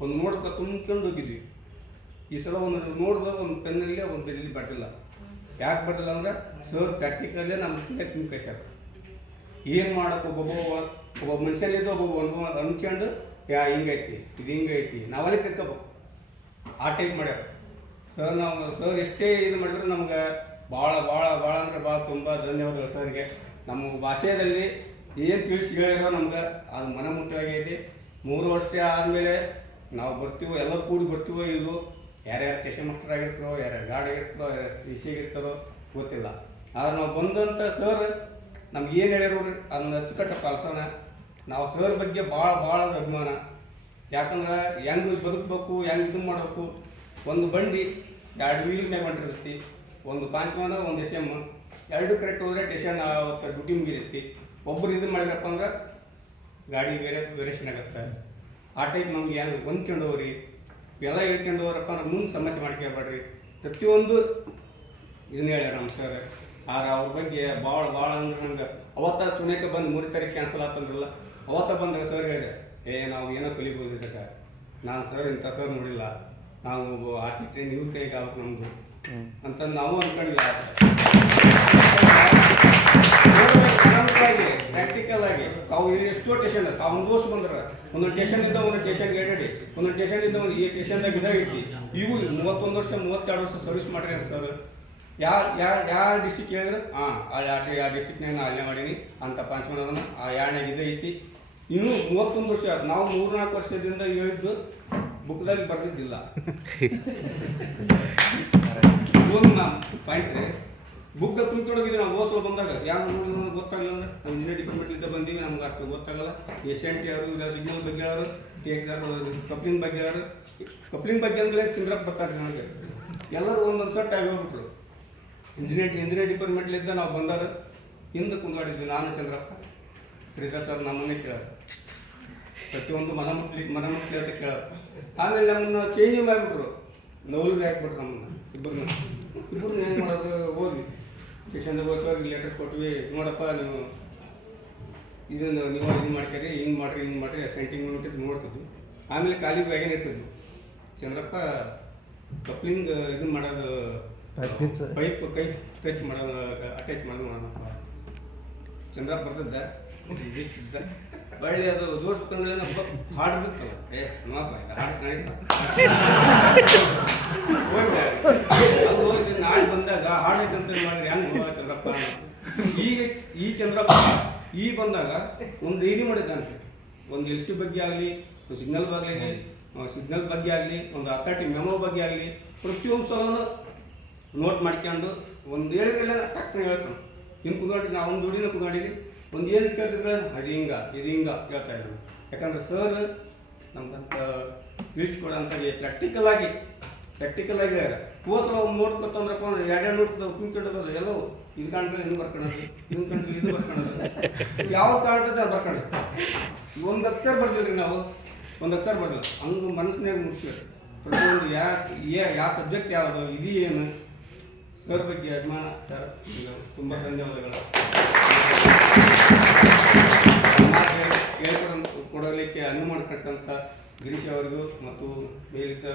ಒಂದು ನೋಡ್ಕೊ ತುಂಬ್ಕೊಂಡು ಹೋಗಿದ್ವಿ. ಈ ಸಲ ಒಂದು ನೋಡಿದಾಗ ಒಂದು ಪೆನ್ನಲ್ಲಿ ಒಂದು ಬೆಲ್ಲಿ ಬರ್ತಿಲ್ಲ. ಯಾಕೆ ಬರ್ತಿಲ್ಲ ಅಂದರೆ ಸರ್ ಪ್ರಾಕ್ಟಿಕಲ್ಲೇ ನಮ್ಮ ತುಂಬ ಕಳ್ಸ್ಯಾರ. ಏನು ಮಾಡೋಕೆ ಒಬ್ಬ ಮನುಷ್ಯನಿದ್ದು ಒಬ್ಬ ಅಂದ್ಕೊಂಡು ಹಿಂಗೈತಿ ಇದು ಹಿಂಗೈತಿ ನಾವಲ್ಲಿ ತಿಳ್ಕೊಬೇಕು, ಆ ಟೈಪ್ ಮಾಡ್ಯಾರ ಸರ್. ನಾವು ಸರ್ ಎಷ್ಟೇ ಇದು ಮಾಡಿದ್ರೆ ನಮ್ಗೆ ಭಾಳ ಭಾಳ ಭಾಳ ಅಂದರೆ ಭಾಳ ತುಂಬ ಧನ್ಯವಾದಗಳು ಸರ್ಗೆ. ನಮ್ಮ ಭಾಷೆಯಲ್ಲಿ ಏನು ತಿಳಿಸಿ ಹೇಳಿರೋ ನಮ್ಗೆ ಅದು ಮನಮುಟ್ಟವಾಗೈತಿ. 3 ವರ್ಷ ಆದಮೇಲೆ ನಾವು ಬರ್ತೀವೋ, ಎಲ್ಲರೂ ಕೂಡಿ ಬರ್ತೀವೋ ಇಲ್ಲವೋ, ಯಾರ್ಯಾರು ಸ್ಟೇಷನ್ ಮಾಸ್ಟರ್ ಆಗಿರ್ತಾರೋ, ಯಾರ್ಯಾರು ಗಾರ್ಡ್ ಆಗಿರ್ತಾರೋ, ಯಾರ್ಯಾರು CC ಆಗಿರ್ತಾರೋ ಗೊತ್ತಿಲ್ಲ. ಆದ್ರೆ ನಾವು ಬಂದಂಥ ಸರ್ ನಮ್ಗೆ ಏನು ಹೇಳಿರೋ ಅದನ್ನ ಅಚ್ಚುಕಟ್ಟ ಪಾಲಿಸೋಣ. ನಾವು ಸರ್ ಬಗ್ಗೆ ಭಾಳ ಭಾಳ ಅಭಿಮಾನ. ಯಾಕಂದ್ರೆ ಹೆಂಗೆ ಬದುಕಬೇಕು, ಹೆಂಗೆ ಇದು ಮಾಡಬೇಕು. ಒಂದು ಬಂಡಿ 2 ವೀಲ್ ಮ್ಯಾಗ ಹೊಂಟಿರ್ತೈತಿ, ಒಂದು ಪಾಂಚ್ಮಾನ ಒಂದು SM, 2 ಕರೆಕ್ಟ್ ಹೋದ್ರೆ ಟೇಷನ್ ಡ್ಯೂಟಿ ಮುಗಿದೈತಿ. ಒಬ್ಬರು ಇದು ಮಾಡಿದ್ರಪ್ಪ ಅಂದ್ರೆ ಗಾಡಿ ಬೇರೆ ವೇರಿಯೇಷನ್ ಆಗುತ್ತೆ. ಆ ಟೈಪ್ ನಮ್ಗೆ ಏನು ಹೊಂದ್ಕೊಂಡು ಹೋಗ್ರಿ, ಎಲ್ಲ ಹೇಳ್ಕೊಂಡು ಹೋಗ್ರಪ್ಪ ಅಂದ್ರೆ ಮುಂದೆ ಸಮಸ್ಯೆ ಮಾಡ್ಕೊಬೇಡ್ರಿ. ಪ್ರತಿಯೊಂದು ಇದನ್ನ ಹೇಳ್ಯಾರ ನಮ್ಮ ಸರ್. ಆದ್ರೆ ಅವ್ರ ಬಗ್ಗೆ ಭಾಳ ಅಂದ್ರೆ ನಂಗೆ ಅವತ್ತ ಚುನಾಯಿಕೆ ಬಂದು 3 ತಾರೀಕು ಕ್ಯಾನ್ಸಲ್ ಆತಂದ್ರಲ್ಲ, ಅವತ್ತ ಬಂದಾಗ ಸರ್ ಹೇಳಿದೆ, ನಾವು ಏನೋ ಕಲಿಬೋದು ಇದಕ್ಕೆ. ನಾನು ಸರ್ ಇಂಥ ಸರ್ ನೋಡಿಲ್ಲ, ನಾವು RC ಟ್ರೈನ್ ಇವ್ರ ಕೈಗೆ ಆಗ್ಬೇಕು ನಮ್ಮದು ಅಂತಂದು ನಾವು ಅಂದ್ಕೊಂಡ್ವಿ. ಪ್ರಾಕ್ಟಿಕಲ್ ಆಗಿ ತಾವು ಇಲ್ಲಿ ಎಷ್ಟೋ ಟೇಷನ್ ತಾವು ಅನುಭವಿಸ್ ಬಂದ್ರೆ ಒಂದೊಂದು ಟೇಷನಿಂದ ಒಂದು ಟೇಷನ್ಗೆ ಎಡಡಿ, ಒಂದೊಂದು ಟೇಷನಿಂದ ಒಂದು ಈ ಟೇಷನ್ದಾಗ ಇದಾಗೈತಿ. ಇವು 31 ವರ್ಷ 32 ವರ್ಷ ಸರ್ವಿಸ್ ಮಾಡ್ರಿ ಸರ್. ಯಾವ ಡಿಸ್ಟಿಕ್ ಹೇಳಿದ್ರೆ ಆ ಡಿಸ್ಟಿಕ್ನಾಗ ನಾನು ಅಲ್ಲೇ ಮಾಡೀನಿ ಅಂತ ಪಾಂಚ್ಮಾನ ಆ ಯಾಣೆಗೆ ಇದೈತಿ. ಇನ್ನೂ 31 ವರ್ಷ ಆಯ್ತು. ನಾವು 3-4 ವರ್ಷದಿಂದ ಹೇಳಿದ್ದು ಬುಕ್ದಲ್ಲಿ ಬರ್ದಿದ್ದಿಲ್ಲ. ಒಂದು ನಾ ಪಾಯಿಂಟ್ ರೀ, ಬುಕ್ ತುಂಬಿಕೊಡೋಗಿದ್ವಿ ನಾವು ಓಸಲು ಬಂದಾಗ. ಯಾವ ನೋಡಿದ್ರೆ ಗೊತ್ತಾಗಲ್ಲ ಅಂದ್ರೆ ನಾವು ಇಂಜಿನಿಯರ್ ಡಿಪಾರ್ಟ್ಮೆಂಟ್ಲಿಂದ ಬಂದೀವಿ, ನಮ್ಗೆ ಅಷ್ಟು ಗೊತ್ತಾಗಲ್ಲ. ಎಸೆಂಟ್ ಯಾರು, ಸಿಗ್ನಲ್ ಬಗ್ಗೆ ಯಾರು, TX ಯಾರು, ಕಪ್ಲಿಂಗ್ ಬಗ್ಗೆ ಯಾರು. ಕಪ್ಲಿಂಗ್ ಬಗ್ಗೆ ಅಂದ್ರೆ ಚಂದ್ರಪ್ಪ ಬರ್ತಾರೆ ನನಗೆ. ಎಲ್ಲರೂ ಒಂದೊಂದು ಸೆಟ್ ಆಗಿ ಹೋಗ್ಬಿಟ್ರು. ಇಂಜಿನಿಯರ್ ಡಿಪಾರ್ಟ್ಮೆಂಟ್ಲಿಂದ ನಾವು ಬಂದಾರ ಹಿಂದೆ ಕುಂದಾಡಿದ್ವಿ. ನಾನು ಚಂದ್ರಪ್ಪ ಶ್ರೀಧರ್ ಸರ್ ನಮ್ಮನ್ನೇ ಕೇಳೋರು, ಪ್ರತಿಯೊಂದು ಮನಮುಟ್ಲಿ ಅಂತ ಕೇಳೋರು. ಆಮೇಲೆ ನಮ್ಮನ್ನ ಚೇಂಜ್ ಮಾಡಿಬಿಟ್ರು, ನವಲಿಗೆ ಹಾಕ್ಬಿಟ್ರು ನಮ್ಮನ್ನ ಇಬ್ಬರು ಏನು ಮಾಡೋದು. ಹೋದ್ವಿ ಸ್ಟೇಷನ್ದಾಗ ಹೋಗಿ ಲೆಟರ್ ಕೊಟ್ವಿ, ನೋಡಪ್ಪ ನೀವು ಇದನ್ನು ನೀವು ಇದು ಮಾಡ್ತೀರಿ, ಹಿಂಗೆ ಮಾಡಿರಿ ಸೆಂಟಿಂಗ್ ಯೂನಿಟ್ ನೋಡ್ತಿದ್ವಿ. ಆಮೇಲೆ ಖಾಲಿ ಬ್ಯಾಗೇನು ಇರ್ತಿದ್ವಿ. ಚಂದ್ರಪ್ಪ ಕಪ್ಲಿಂಗ್ ಇದನ್ನು ಮಾಡೋದು, ಪೈಪ್ ಕೈ ಟಚ್ ಮಾಡೋದು, ಅಟ್ಯಾಚ್ ಮಾಡೋಣಪ್ಪ. ಚಂದ್ರಪ್ಪ ಬರ್ತಿದ್ದ ಬಳ್ಳಿ ಅದು ಜೋಡಿಸ್ಬೇಕಂದ್ರೆ ಹಾಡಿರುತ್ತಲ್ಲ, ನೋಡಪ್ಪ ಹೋಗಿ ನಾಳೆ ಬಂದಾಗ ಹಾಡೈತಂತ ಮಾಡಿದ್ರೆ ಹೆಂಗೆ ಚಂದ್ರಪ್ಪ. ಈಗ ಈ ಚಂದ್ರಪ್ಪ ಬಂದಾಗ ಒಂದು ಡೈರಿ ಮಾಡಿದ್ದಾನೆ. ಒಂದು LC ಬಗ್ಗೆ ಆಗಲಿ, ಸಿಗ್ನಲ್ ಬಗ್ಗೆ ಆಗಲಿ, ಒಂದು ಅಥಾರಿಟಿ ಮೆಮೋ ಬಗ್ಗೆ ಆಗಲಿ, ಪ್ರತಿಯೊಂದು ಸಲನೂ ನೋಟ್ ಮಾಡ್ಕೊಂಡು ಒಂದು ಹೇಳಿದ್ರೆಲ್ಲ ಟಕ್ಕನೆ ಹೇಳ್ತಾನೆ. ಇನ್ನು ಕುದಾಡಿ ನಾವು ಒಂದು ಜೋಡಿನ ಕುದಾಡಿಲಿ ಒಂದು ಏನು ಕೇಳ್ತಿದ್ರೆ ಇದು ಹಿಂಗ ಹೇಳ್ತಾ ಇದ್ದಾನೆ. ಯಾಕಂದ್ರೆ ಸರ್ ನಮ್ಗಂತ ತಿಳಿಸ್ಕೊಡಂತ ಪ್ರಾಕ್ಟಿಕಲ್ ಆಗಿ ಹೇಳ್ಯಾರ. ಹೋಸಲ ಒಂದು ನೋಡ್ಕೊತಂದ್ರಪ್ಪ ಅಂದ್ರೆ 2 ನೋಟ್ ತುಂಬಿಕೊಂಡು ಹೋಗೋದು, ಎಲ್ಲವೂ ಇದು ಕಾಣ್ಕೊಂಡು ಇದು ಬರ್ಕೊಳ್ಳೋದು, ಇದು ಕಾಣ್ಕೊಂಡು ಇದು ಬರ್ಕೊಳ್ಳೋದು, ಯಾವ ಕಾಣ್ತದೆ ಅದು ಬರ್ಕೊಳ್ಳೋದು. ಒಂದು ಅಕ್ಷರ ಬರ್ದಿಲ್ರಿ ನಾವು, ಒಂದು ಅಕ್ಷರ ಬರ್ದಿಲ್ಲ, ಹಂಗೆ ಮನಸ್ಸಿನಾಗ ಮುಗಿಸ್ಬೇಕು. ಪ್ರತಿಯೊಂದು ಯಾವ ಸಬ್ಜೆಕ್ಟ್ ಯಾವುದು ಇದು ಏನು ಸರ್ ಬಗ್ಗೆ ಅಭಿಮಾನ ಸರ್. ತುಂಬ ಧನ್ಯವಾದಗಳು. ಹೇಳ್ಕೊಡಲಿಕ್ಕೆ ಅನುವು ಮಾಡಿಕೊಟ್ಟಂಥ ಗಿರೀಶ್ ಅವರಿಗೂ ಮತ್ತು ಮೇಲಿದ್ದ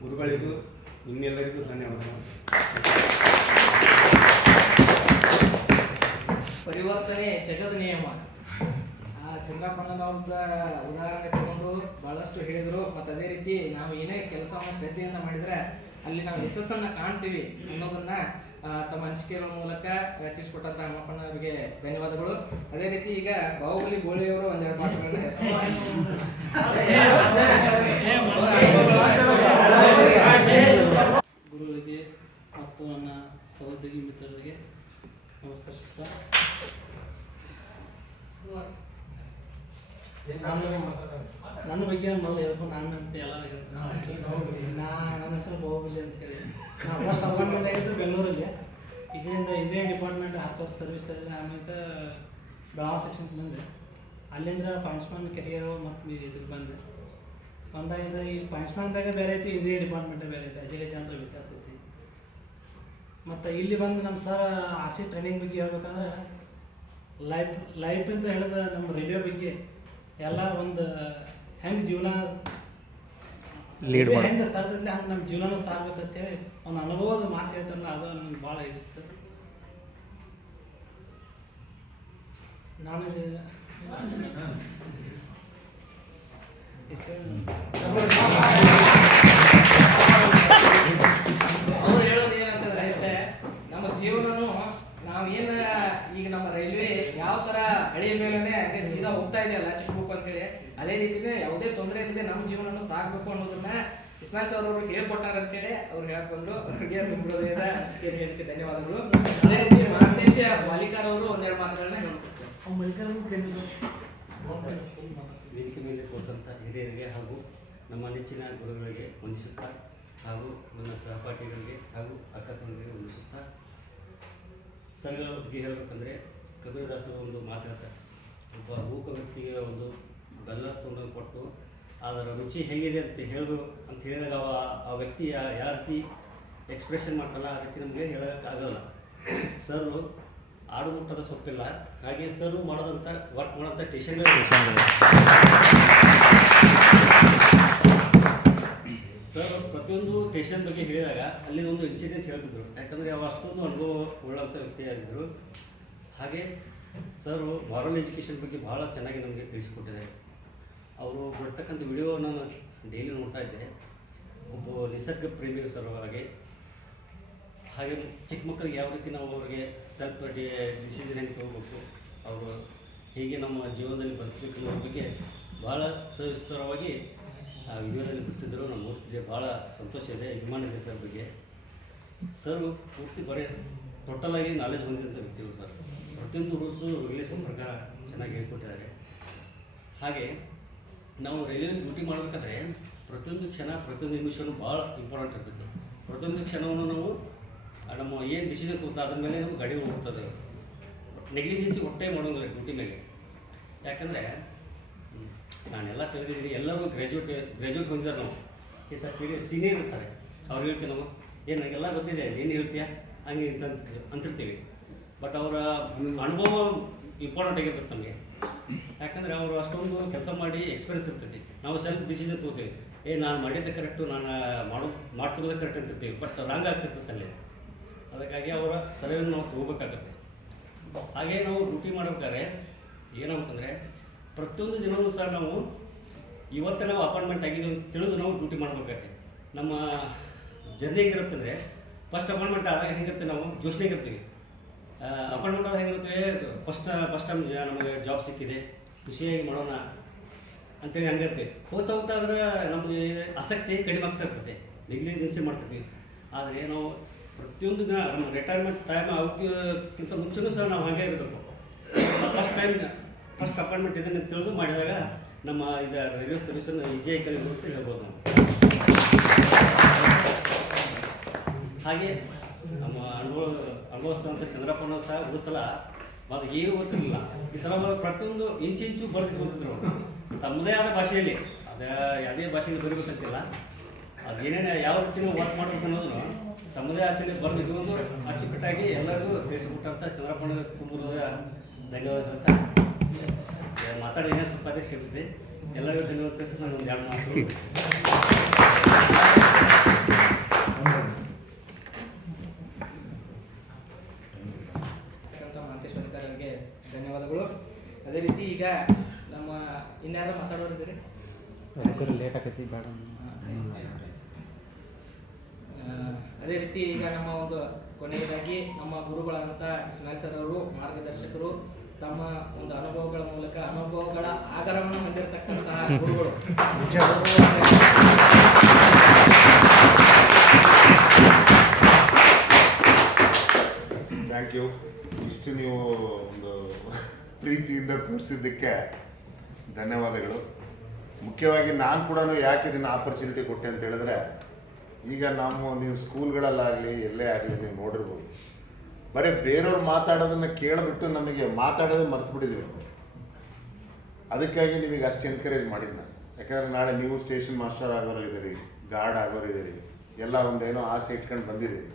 ಗುರುಗಳಿಗೂ ನಿಮ್ಮೆಲ್ಲರಿಗೂ ಧನ್ಯವಾದಗಳು. ಪರಿವರ್ತನೆ ಜಗದ ನಿಯಮ. ಚಂದ್ರಪ್ಪನವ್ರದ ಉದಾಹರಣೆ ತಗೊಂಡು ಬಹಳಷ್ಟು ಹೇಳಿದರು. ಮತ್ತು ಅದೇ ರೀತಿ ನಾವು ಏನೇ ಕೆಲಸವನ್ನು ಶ್ರದ್ಧೆಯಿಂದ ಮಾಡಿದರೆ ಅಲ್ಲಿ ನಾವು ಯಶಸ್ಸನ್ನು ಕಾಣ್ತೀವಿ ಅನ್ನೋದನ್ನ ತಮ್ಮ ಅನಿಸಿಕೆಗಳ ಮೂಲಕ ತಿಳಿಸ್ಕೊಟ್ಟಂತ ಹನುಮಪ್ಪನವರಿಗೆ ಧನ್ಯವಾದಗಳು. ಅದೇ ರೀತಿ ಈಗ ಬಾಹುಬಲಿ ಗೋಳಿಯವರು ಒಂದೆರಡು ಮಾತುಗಳನ್ನ ಗುರುಗಳಿಗೆ ಮತ್ತು ನನ್ನ ಸಹೋದ್ಯೋಗಿ ಮಿತ್ರರಿಗೆ ನಮಸ್ಕರಿಸುತ್ತಾ, ನನ್ನ ಬಗ್ಗೆ ಮೊದಲು ಹೇಳ್ಕೊಂಡು ನಾನು ಅಂತ ಎಲ್ಲ ನನ್ನ ಹೆಸರು ಬಾಹುಬಲಿ ಅಂತ ಹೇಳಿ ನಾನು ಫಸ್ಟ್ ಅಪಾಯಿಂಟ್ಮೆಂಟ್ ಆಗಿದ್ದು ಬೆಂಗಳೂರಲ್ಲಿ. ಇದರಿಂದ ಇಂಜಿನಿಯರಿಂಗ್ ಡಿಪಾರ್ಟ್ಮೆಂಟ್ 10 ವರ್ಷ ಸರ್ವಿಸಲ್ಲಿ ಆಮೇಲೆ ಬೆಳಗಾವಿ ಸೆಕ್ಷನ್ಗೆ ಬಂದೆ. ಅಲ್ಲಿಂದ ಪಾಯಿಂಟ್ಸ್ಮನ್ ಕೆರಿಯರು ಮತ್ತು ಇದಕ್ಕೆ ಬಂದಾಗಿಂದ ಈ ಪಾಯಿಂಟ್ಸ್ಮನ್ದಾಗ ಬೇರೆ ಐತಿ, ಇಂಜಿನಿಯರಿಂಗ್ ಡಿಪಾರ್ಟ್ಮೆಂಟ್ ಬೇರೆ ಐತಿ, ಅಜಗಜ ಅಂತ ವ್ಯತ್ಯಾಸ ಐತಿ. ಮತ್ತು ಇಲ್ಲಿ ಬಂದು ನಮ್ಮ ಸರ್ RC ಟ್ರೈನಿಂಗ್ ಬಗ್ಗೆ ಹೇಳ್ಬೇಕಂದ್ರೆ ಲೈಫ್ ಅಂತ ಹೇಳಿದ ನಮ್ಮ ರೇಡಿಯೋ ಬಗ್ಗೆ ಎಲ್ಲ ಒಂದು ಹೆಂಗೆ ಜೀವನ ಹೆಂಗೆ ಸಾಧ್ಯ ಹಂಗೆ ನಮ್ಮ ಜೀವನ ಸಾಗ್ಬೇಕಂತೇಳಿ ಒಂದು ಅನುಭವದ ಮಾತು ಹೇಳ್ತಾರಲ್ಲ, ಅದು ನನಗೆ ಭಾಳ ಇಷ್ಟ. ನಾನು ಅವರು ಹೇಳೋದು ಏನಂತಂದ್ರೆ ಇಷ್ಟೇ, ನಮ್ಮ ಜೀವನನು ನಾವೇನು ಈಗ ನಮ್ಮ ರೈಲ್ವೆ ಯಾವ ಥರ ಹಳಿ ಮೇಲೇ ಅದೇ ಸೀದಾ ಹೋಗ್ತಾ ಇದೆಯಲ್ಲ ಚೆಕ್ ಬುಕ್ ಅಂತೇಳಿ, ಅದೇ ರೀತಿನೇ ಯಾವುದೇ ತೊಂದರೆ ಇಲ್ಲದೆ ನಮ್ಮ ಜೀವನವನ್ನು ಸಾಗಬೇಕು ಅನ್ನೋದನ್ನ ಇಸ್ಮಾಯಿಲ್ ಸರ್ ಅವರು ಹೇಳ್ಕೊಟ್ಟಾರ ಅಂತೇಳಿ ಅವ್ರು ಹೇಳಕ್ ಬಂದ್ರು. ಅವ್ರಿಗೆ ತುಂಬ ಹೇಳಕ್ಕೆ ಧನ್ಯವಾದಗಳು. ಅದೇ ರೀತಿ ಮಹಾಂತೇಶ ವಾಲಿಕಾರ್ ಅವರು ಒಂದೆರಡು ಮಾತುಗಳನ್ನ ಹೇಳ್ಕೊಡ್ತಾರೆ. ವೇದಿಕೆ ಮೇಲೆ ಕೂತಂಥ ಹಿರಿಯರಿಗೆ ಹಾಗೂ ನಮ್ಮ ನೆಚ್ಚಿನ ಗುರುಗಳಿಗೆ ವಂದಿಸುತ್ತಾ ಹಾಗೂ ನನ್ನ ಸಹಪಾಠಿಗಳಿಗೆ ಹಾಗೂ ಅಕ್ಕ ತಂದರಿಗೆ ವಂದಿಸುತ್ತಾ ಸರ್ಗಳ ಬಗ್ಗೆ ಹೇಳಬೇಕಂದ್ರೆ ಕಬೀರದಾಸರು ಒಂದು ಮಾತಾಡ್ತಾರೆ, ಒಬ್ಬ ಮೂಕ ವ್ಯಕ್ತಿಗೆ ಒಂದು ಬೆಲ್ಲ ತುಂಡನ್ನು ಕೊಟ್ಟು ಅದರ ರುಚಿ ಹೇಗಿದೆ ಅಂತ ಹೇಳಬೇಕು ಅಂತ ಹೇಳಿದಾಗ ಆ ವ್ಯಕ್ತಿ ಯಾವ ರೀತಿ ಎಕ್ಸ್ಪ್ರೆಷನ್ ಮಾಡ್ತಾನಲ್ಲ ಆ ರೀತಿ ನಮಗೆ ಹೇಳೋಕ್ಕಾಗಲ್ಲ. ಸರ್ ಆಡು ಮುಟ್ಟದ ಸೊಪ್ಪಿಲ್ಲ, ಹಾಗೆ ಸರ್ ಮಾಡೋದಂಥ ವರ್ಕ್ ಮಾಡೋಂಥ ಟೇಷನ್ ಸರ್ ಪ್ರತಿಯೊಂದು ಟೇಷನ್ ಬಗ್ಗೆ ಹೇಳಿದಾಗ ಅಲ್ಲಿ ಒಂದು ಇನ್ಸಿಡೆಂಟ್ ಹೇಳ್ತಿದ್ರು, ಯಾಕಂದರೆ ಅವು ಅಷ್ಟೊಂದು ಅನುಭವ ಉಳ್ಳಂಥ ವ್ಯಕ್ತಿಯಾಗಿದ್ದರು. ಹಾಗೆ ಸರ್ ಮಾರಲ್ ಎಜುಕೇಷನ್ ಬಗ್ಗೆ ಭಾಳ ಚೆನ್ನಾಗಿ ನಮಗೆ ತಿಳಿಸಿಕೊಟ್ಟಿದ್ದಾರೆ. ಅವರು ಬಿಡ್ತಕ್ಕಂಥ ವಿಡಿಯೋ ನಾನು ಡೈಲಿ ನೋಡ್ತಾ ಇದ್ದೆ. ಒಬ್ಬ ನಿಸರ್ಗ ಪ್ರೇಮಿ ಸರ್ ಹಾಗೆ ಚಿಕ್ಕ ಮಕ್ಕಳಿಗೆ ಯಾವ ರೀತಿ ನಾವು ಅವರಿಗೆ ಸೆಲ್ಫ್ ಡಿಸಿಷನ್ ಹೆಂಗೆ ತೊಗೋಬೇಕು, ಅವರು ಹೇಗೆ ನಮ್ಮ ಜೀವನದಲ್ಲಿ ಬದುಕಬೇಕು ಅನ್ನೋದ್ರ ಬಗ್ಗೆ ಭಾಳ ಸವಿಸ್ತಾರವಾಗಿ ಆ ವಿಡಿಯೋದಲ್ಲಿ ಬಿಡ್ತಿದ್ದರು. ನಾನು ನೋಡ್ತಿದ್ದೆ, ಭಾಳ ಸಂತೋಷ ಇದೆ, ಅಭಿಮಾನ ಇದೆ ಸರ್ ಬಗ್ಗೆ. ಸರ್ ಪೂರ್ತಿ ಬರೀ ಟೋಟಲಾಗಿ ನಾಲೆಜ್ ಹೊಂದಿದಂಥ ವ್ಯಕ್ತಿಗಳು ಸರ್. ಪ್ರತಿಯೊಂದು ರೂಲ್ಸು ರೆಗ್ಯುಲೇಷನ್ ಪ್ರಕಾರ ಚೆನ್ನಾಗಿ ಹೇಳ್ಕೊಟ್ಟಿದ್ದಾರೆ. ಹಾಗೆ ನಾವು ರೈಲ್ವೆ ಡ್ಯೂಟಿ ಮಾಡಬೇಕಾದ್ರೆ ಪ್ರತಿಯೊಂದು ಕ್ಷಣ ಪ್ರತಿಯೊಂದು ನಿಮಿಷವೂ ಭಾಳ ಇಂಪಾರ್ಟೆಂಟ್ ಇರ್ತೈತಿ. ಪ್ರತಿಯೊಂದು ಕ್ಷಣವನ್ನು ನಾವು ನಮ್ಮ ಏನು ಡಿಸಿಷನ್ ತೊಗೊತಾ ಅದ್ರ ಮೇಲೆ ನಮ್ಗೆ ಗಾಡಿ ಹೋಗ್ತದೆ. ನೆಗ್ಲಿಜೆನ್ಸಿ ಒಟ್ಟೆ ಮಾಡೋಂಗಿಲ್ಲ ಡ್ಯೂಟಿ ಮೇಲೆ. ಯಾಕಂದರೆ ನಾನೆಲ್ಲ ತಿಳಿದಿದ್ದೀನಿ, ಎಲ್ಲರೂ ಗ್ರ್ಯಾಜುಯೇಟ್ ಹೊಂದಿದ್ದಾರೆ. ನಾವು ಇಂಥ ಸೀನಿಯರ್ ಇರ್ತಾರೆ, ಅವ್ರು ಹೇಳ್ತೀವಿ ನಾವು ಏನು ನನಗೆಲ್ಲ ಗೊತ್ತಿದೆ, ಏನು ಹೇಳ್ತೀಯ ಹಂಗೆ ಅಂತಿರ್ತೀವಿ. ಬಟ್ ಅವರ ಅನುಭವ ಇಂಪಾರ್ಟೆಂಟ್ ಆಗಿರ್ತದೆ ನಮಗೆ. ಯಾಕಂದರೆ ಅವರು ಅಷ್ಟೊಂದು ಕೆಲಸ ಮಾಡಿ ಎಕ್ಸ್ಪೀರಿಯನ್ಸ್ ಇರ್ತೈತಿ. ನಾವು ಸೆಲ್ಫ್ ಡಿಸಿಷನ್ ತೊಗೋತೀವಿ, ನಾನು ಮಾಡಿದ್ದೆ ಕರೆಕ್ಟು, ನಾನು ಮಾಡ್ತಿರೋದೇ ಕರೆಕ್ಟ್ ಅಂತಿರ್ತೀವಿ. ಬಟ್ ರಾಂಗ್ ಆಗ್ತಿರ್ತೈತೆ ಅಲ್ಲಿ. ಅದಕ್ಕಾಗಿ ಅವರ ಸಲಹೆಯನ್ನು ನಾವು ತೊಗೋಬೇಕಾಗತ್ತೆ. ಹಾಗೆ ನಾವು ಡ್ಯೂಟಿ ಮಾಡ್ಬೇಕಾದ್ರೆ ಏನಾಗ್ಬೇಕಂದ್ರೆ ಪ್ರತಿಯೊಂದು ದಿನವೂ ಸಹ ನಾವು ಇವತ್ತೇ ನಾವು ಅಪಾಯಿಂಟ್ಮೆಂಟ್ ಆಗಿದೆ ಅಂತ ತಿಳಿದು ನಾವು ಡ್ಯೂಟಿ ಮಾಡಬೇಕಾಗತ್ತೆ. ನಮ್ಮ ಜರ್ನಿ ಹೆಂಗಿರುತ್ತಂದರೆ ಫಸ್ಟ್ ಅಪಾಯಿಂಟ್ಮೆಂಟ್ ಆದಾಗ ಹೆಂಗಿರುತ್ತೆ, ನಾವು ಜೋಶ್ನಾಗ ಇರ್ತೀವಿ. ಅಪಾಯಿಂಟ್ಮೆಂಟ್ ಆದಾಗ ಹೆಂಗಿರುತ್ತವೆ, ಫಸ್ಟ್ ಟೈಮ್ ನಮಗೆ ಜಾಬ್ ಸಿಕ್ಕಿದೆ, ಖುಷಿಯಾಗಿ ಮಾಡೋಣ ಅಂತೇಳಿ ಹಂಗಿರ್ತೀವಿ. ಹೋಗ್ತಾ ಹೋಗ್ತಾ ಆದರೆ ನಮಗೆ ಆಸಕ್ತಿ ಕಡಿಮೆ ಆಗ್ತಾ ಇರ್ತದೆ, ನೆಗ್ಲಿಜೆನ್ಸಿ ಮಾಡ್ತೀವಿ. ಆದರೆ ನಾವು ಪ್ರತಿಯೊಂದು ದಿನ ನಮ್ಮ ರಿಟೈರ್ಮೆಂಟ್ ಟೈಮ್ ಅವಕ್ಕಿಂತ ಮುಂಚೆನೂ ಸಹ ನಾವು ಹಾಗೆ ಇರಬೇಕು. ಫಸ್ಟ್ ಅಪಾಯಿಂಟ್ಮೆಂಟ್ ಇದನ್ನು ತಿಳಿದು ಮಾಡಿದಾಗ ನಮ್ಮ ಇದು ರೈಲ್ವೆ ಸರ್ವಿಸನ್ನು ಈಸಿಯಾಗಿ ಕಲಿಬೋದು ಅಂತ ಹೇಳ್ಬೋದು ನಾವು. ಹಾಗೆ ನಮ್ಮ ಅನುಭವಿಸಿದಂಥ ಚಂದ್ರಪ್ಪನ ಸಹ ಒಂದು ಸಲ ಅದು ಏನೂ ಗೊತ್ತಿರಲಿಲ್ಲ. ಈ ಸಲ ಪ್ರತಿಯೊಂದು ಇಂಚು ಬರೆದು ಬಂದಿದ್ರು ಅವರು ತಮ್ಮದೇ ಆದ ಭಾಷೆಯಲ್ಲಿ. ಯಾವುದೇ ಭಾಷೆಯಲ್ಲಿ ಬರೀಬೇಕಂತಿಲ್ಲ, ಅದೇನೇನು ಯಾವ ರೀತಿ ವರ್ಕ್ ಮಾಡಬೇಕು ಅನ್ನೋದನ್ನು ತಮ್ಮದೇ ಆಸೆಯಲ್ಲಿ ಬರೆದು ಇಟ್ಕೊಂಡು ಅಚ್ಚುಕಟ್ಟಾಗಿ ಎಲ್ಲರಿಗೂ ತಿಳಿಸಿಬಿಟ್ಟಂಥ ಚಂದ್ರಪ್ಪನ ತುಂಬ ಧನ್ಯವಾದ ಅಂತ ಮಾತಾಡಿ ಏನೇ ತಪ್ಪಾದರೆ ಕ್ಷಮಿಸಿದೆ. ಎಲ್ಲರಿಗೂ ಧನ್ಯವಾದ ತಿಳಿಸಿ ನಾನು ಒಂದು 2 ಮಾತು. ಮಾಂತೇಶ್ವರರಿಗೆ ಧನ್ಯವಾದಗಳು. ಅದೇ ರೀತಿ ಈಗ ನಮ್ಮ ಇನ್ಯಾರು ಮಾತಾಡೋರಿದ್ದೀರಿ? ಲೇಟ್ ಆಕೈತಿ ಬೇಡ. ಅದೇ ರೀತಿ ಈಗ ನಮ್ಮ ಒಂದು ಕೊನೆಯದಾಗಿ ನಮ್ಮ ಗುರುಗಳಾದಂಥ ಇಸ್ಮಾಯಿಲ್ ಸರ್ ಅವರು ಮಾರ್ಗದರ್ಶಕರು, ತಮ್ಮ ಒಂದು ಅನುಭವಗಳ ಮೂಲಕ ಅನುಭವಗಳ ಆಗರವನ್ನು ಹೊಂದಿರತಕ್ಕಂತಹ ಗುರುಗಳು. Thank you. ಇಷ್ಟು ನೀವು ಒಂದು ಪ್ರೀತಿಯಿಂದ ತೋರಿಸಿದ್ದಕ್ಕೆ ಧನ್ಯವಾದಗಳು. ಮುಖ್ಯವಾಗಿ ನಾನು ಕೂಡ ಯಾಕೆ ಇದನ್ನು ಆಪರ್ಚುನಿಟಿ ಕೊಟ್ಟೆ ಅಂತ ಹೇಳಿದ್ರೆ, ಈಗ ನೀವು ಸ್ಕೂಲ್ಗಳಲ್ಲಾಗಲಿ ಎಲ್ಲೇ ಆಗಲಿ ನೀವು ನೋಡಿರ್ಬೋದು, ಬರೀ ಬೇರೆಯವ್ರು ಮಾತಾಡೋದನ್ನು ಕೇಳಿಬಿಟ್ಟು ನಮಗೆ ಮಾತಾಡೋದು ಮರ್ತು ಬಿಟ್ಟಿದ್ದೀವಿ. ಅದಕ್ಕಾಗಿ ನಿಮಗೆ ಅಷ್ಟು ಎನ್ಕರೇಜ್ ಮಾಡಿದ್ದು ನಾನು. ಯಾಕಂದರೆ ನಾಳೆ ನೀವು ಸ್ಟೇಷನ್ ಮಾಸ್ಟರ್ ಆಗೋರು ಇದ್ದೀರಿ, ಗಾರ್ಡ್ ಆಗೋರು ಇದ್ದೀರಿ, ಎಲ್ಲ ಒಂದೇನೋ ಆಸೆ ಇಟ್ಕೊಂಡು ಬಂದಿದ್ದೀರಿ.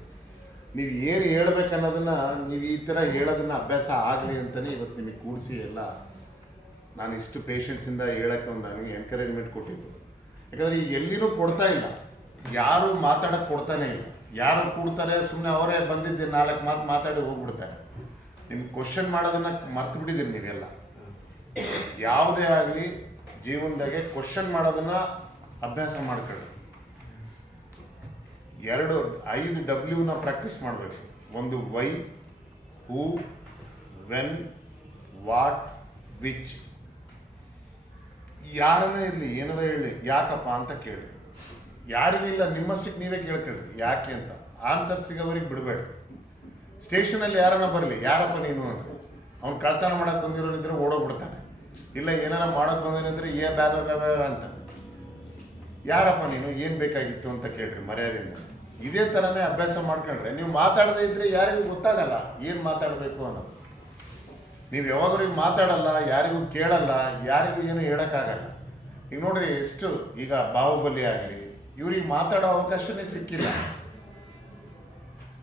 ನೀವು ಏನು ಹೇಳ್ಬೇಕನ್ನೋದನ್ನು ನೀವು ಈ ಥರ ಹೇಳೋದನ್ನು ಅಭ್ಯಾಸ ಆಗಲಿ ಅಂತಲೇ ಇವತ್ತು ನಿಮಗೆ ಕೂಡಿಸಿ ಎಲ್ಲ ನಾನು ಇಷ್ಟು ಪೇಷನ್ಸಿಂದ ಹೇಳೋಕ್ಕೆ ಒಂದು ನನಗೆ ಎನ್ಕರೇಜ್ಮೆಂಟ್ ಕೊಟ್ಟಿದ್ದು. ಯಾಕಂದರೆ ಈಗ ಎಲ್ಲಿನೂ ಕೊಡ್ತಾ ಇಲ್ಲ, ಯಾರು ಮಾತಾಡೋಕ್ಕೆ ಕೊಡ್ತಾನೆ ಇಲ್ಲ. ಯಾರು ಕೂಡ್ತಾರೆ ಸುಮ್ಮನೆ ಅವರೇ ಬಂದಿದ್ದು 4 ಮಾತು ಮಾತಾಡಿ ಹೋಗ್ಬಿಡ್ತಾರೆ. ನಿಮ್ಗೆ ಕ್ವಶನ್ ಮಾಡೋದನ್ನು ಮರ್ತು ಬಿಟ್ಟಿದ್ದೀರಿ ನೀವೆಲ್ಲ. ಯಾವುದೇ ಆಗಲಿ ಜೀವನದಾಗೆ ಕ್ವಶನ್ ಮಾಡೋದನ್ನು ಅಭ್ಯಾಸ ಮಾಡ್ಕೊಳ್ಳಿ. 5 W ಪ್ರಾಕ್ಟೀಸ್ ಮಾಡಬೇಕು. ಒಂದು why, who, when, what, which. ಯಾರನ್ನೇ ಇರಲಿ, ಏನಾರ ಹೇಳಿ, ಯಾಕಪ್ಪ ಅಂತ ಕೇಳಿ. ಯಾರಿಗಿಲ್ಲ ನಿಮ್ಮಷ್ಟಕ್ಕೆ ನೀವೇ ಕೇಳ್ಕೊಳ್ಳಿ ಯಾಕೆ ಅಂತ. ಆನ್ಸರ್ ಸಿಗೋವರಿಗೆ ಬಿಡಬೇಡ. ಸ್ಟೇಷನಲ್ಲಿ ಯಾರನ್ನ ಬರಲಿ, ಯಾರಪ್ಪ ನೀನು ಅಂತ, ಅವ್ನು ಕಳ್ತನ ಮಾಡೋಕ್ಕೆ ಬಂದಿರೋನಿದ್ರೆ ಓಡೋಗ್ಬಿಡ್ತಾನೆ. ಇಲ್ಲ ಏನಾರ ಮಾಡೋಕ್ಕೆ ಬಂದೇನೆ ಅಂದರೆ ಬ್ಯಾಬ ಬ್ಯಾಬ ಅಂತ. ಯಾರಪ್ಪ ನೀನು, ಏನು ಬೇಕಾಗಿತ್ತು ಅಂತ ಕೇಳ್ರಿ ಮರ್ಯಾದೆಯಿಂದ. ಇದೇ ಥರನೇ ಅಭ್ಯಾಸ ಮಾಡ್ಕೊಂಡ್ರೆ ನೀವು ಮಾತಾಡದೇ ಇದ್ದರೆ ಯಾರಿಗೂ ಗೊತ್ತಾಗಲ್ಲ ಏನು ಮಾತಾಡಬೇಕು ಅನ್ನೋದು. ನೀವು ಯಾವಾಗಲೂ ಮಾತಾಡಲ್ಲ, ಯಾರಿಗೂ ಕೇಳಲ್ಲ, ಯಾರಿಗೂ ಏನು ಹೇಳೋಕ್ಕಾಗಲ್ಲ. ಈಗ ನೋಡ್ರಿ ಎಷ್ಟು ಈಗ ಬಾಹುಬಲಿ ಆಗಲಿ ಇವ್ರಿಗೆ ಮಾತಾಡೋ ಅವಕಾಶನೇ ಸಿಕ್ಕಿಲ್ಲ.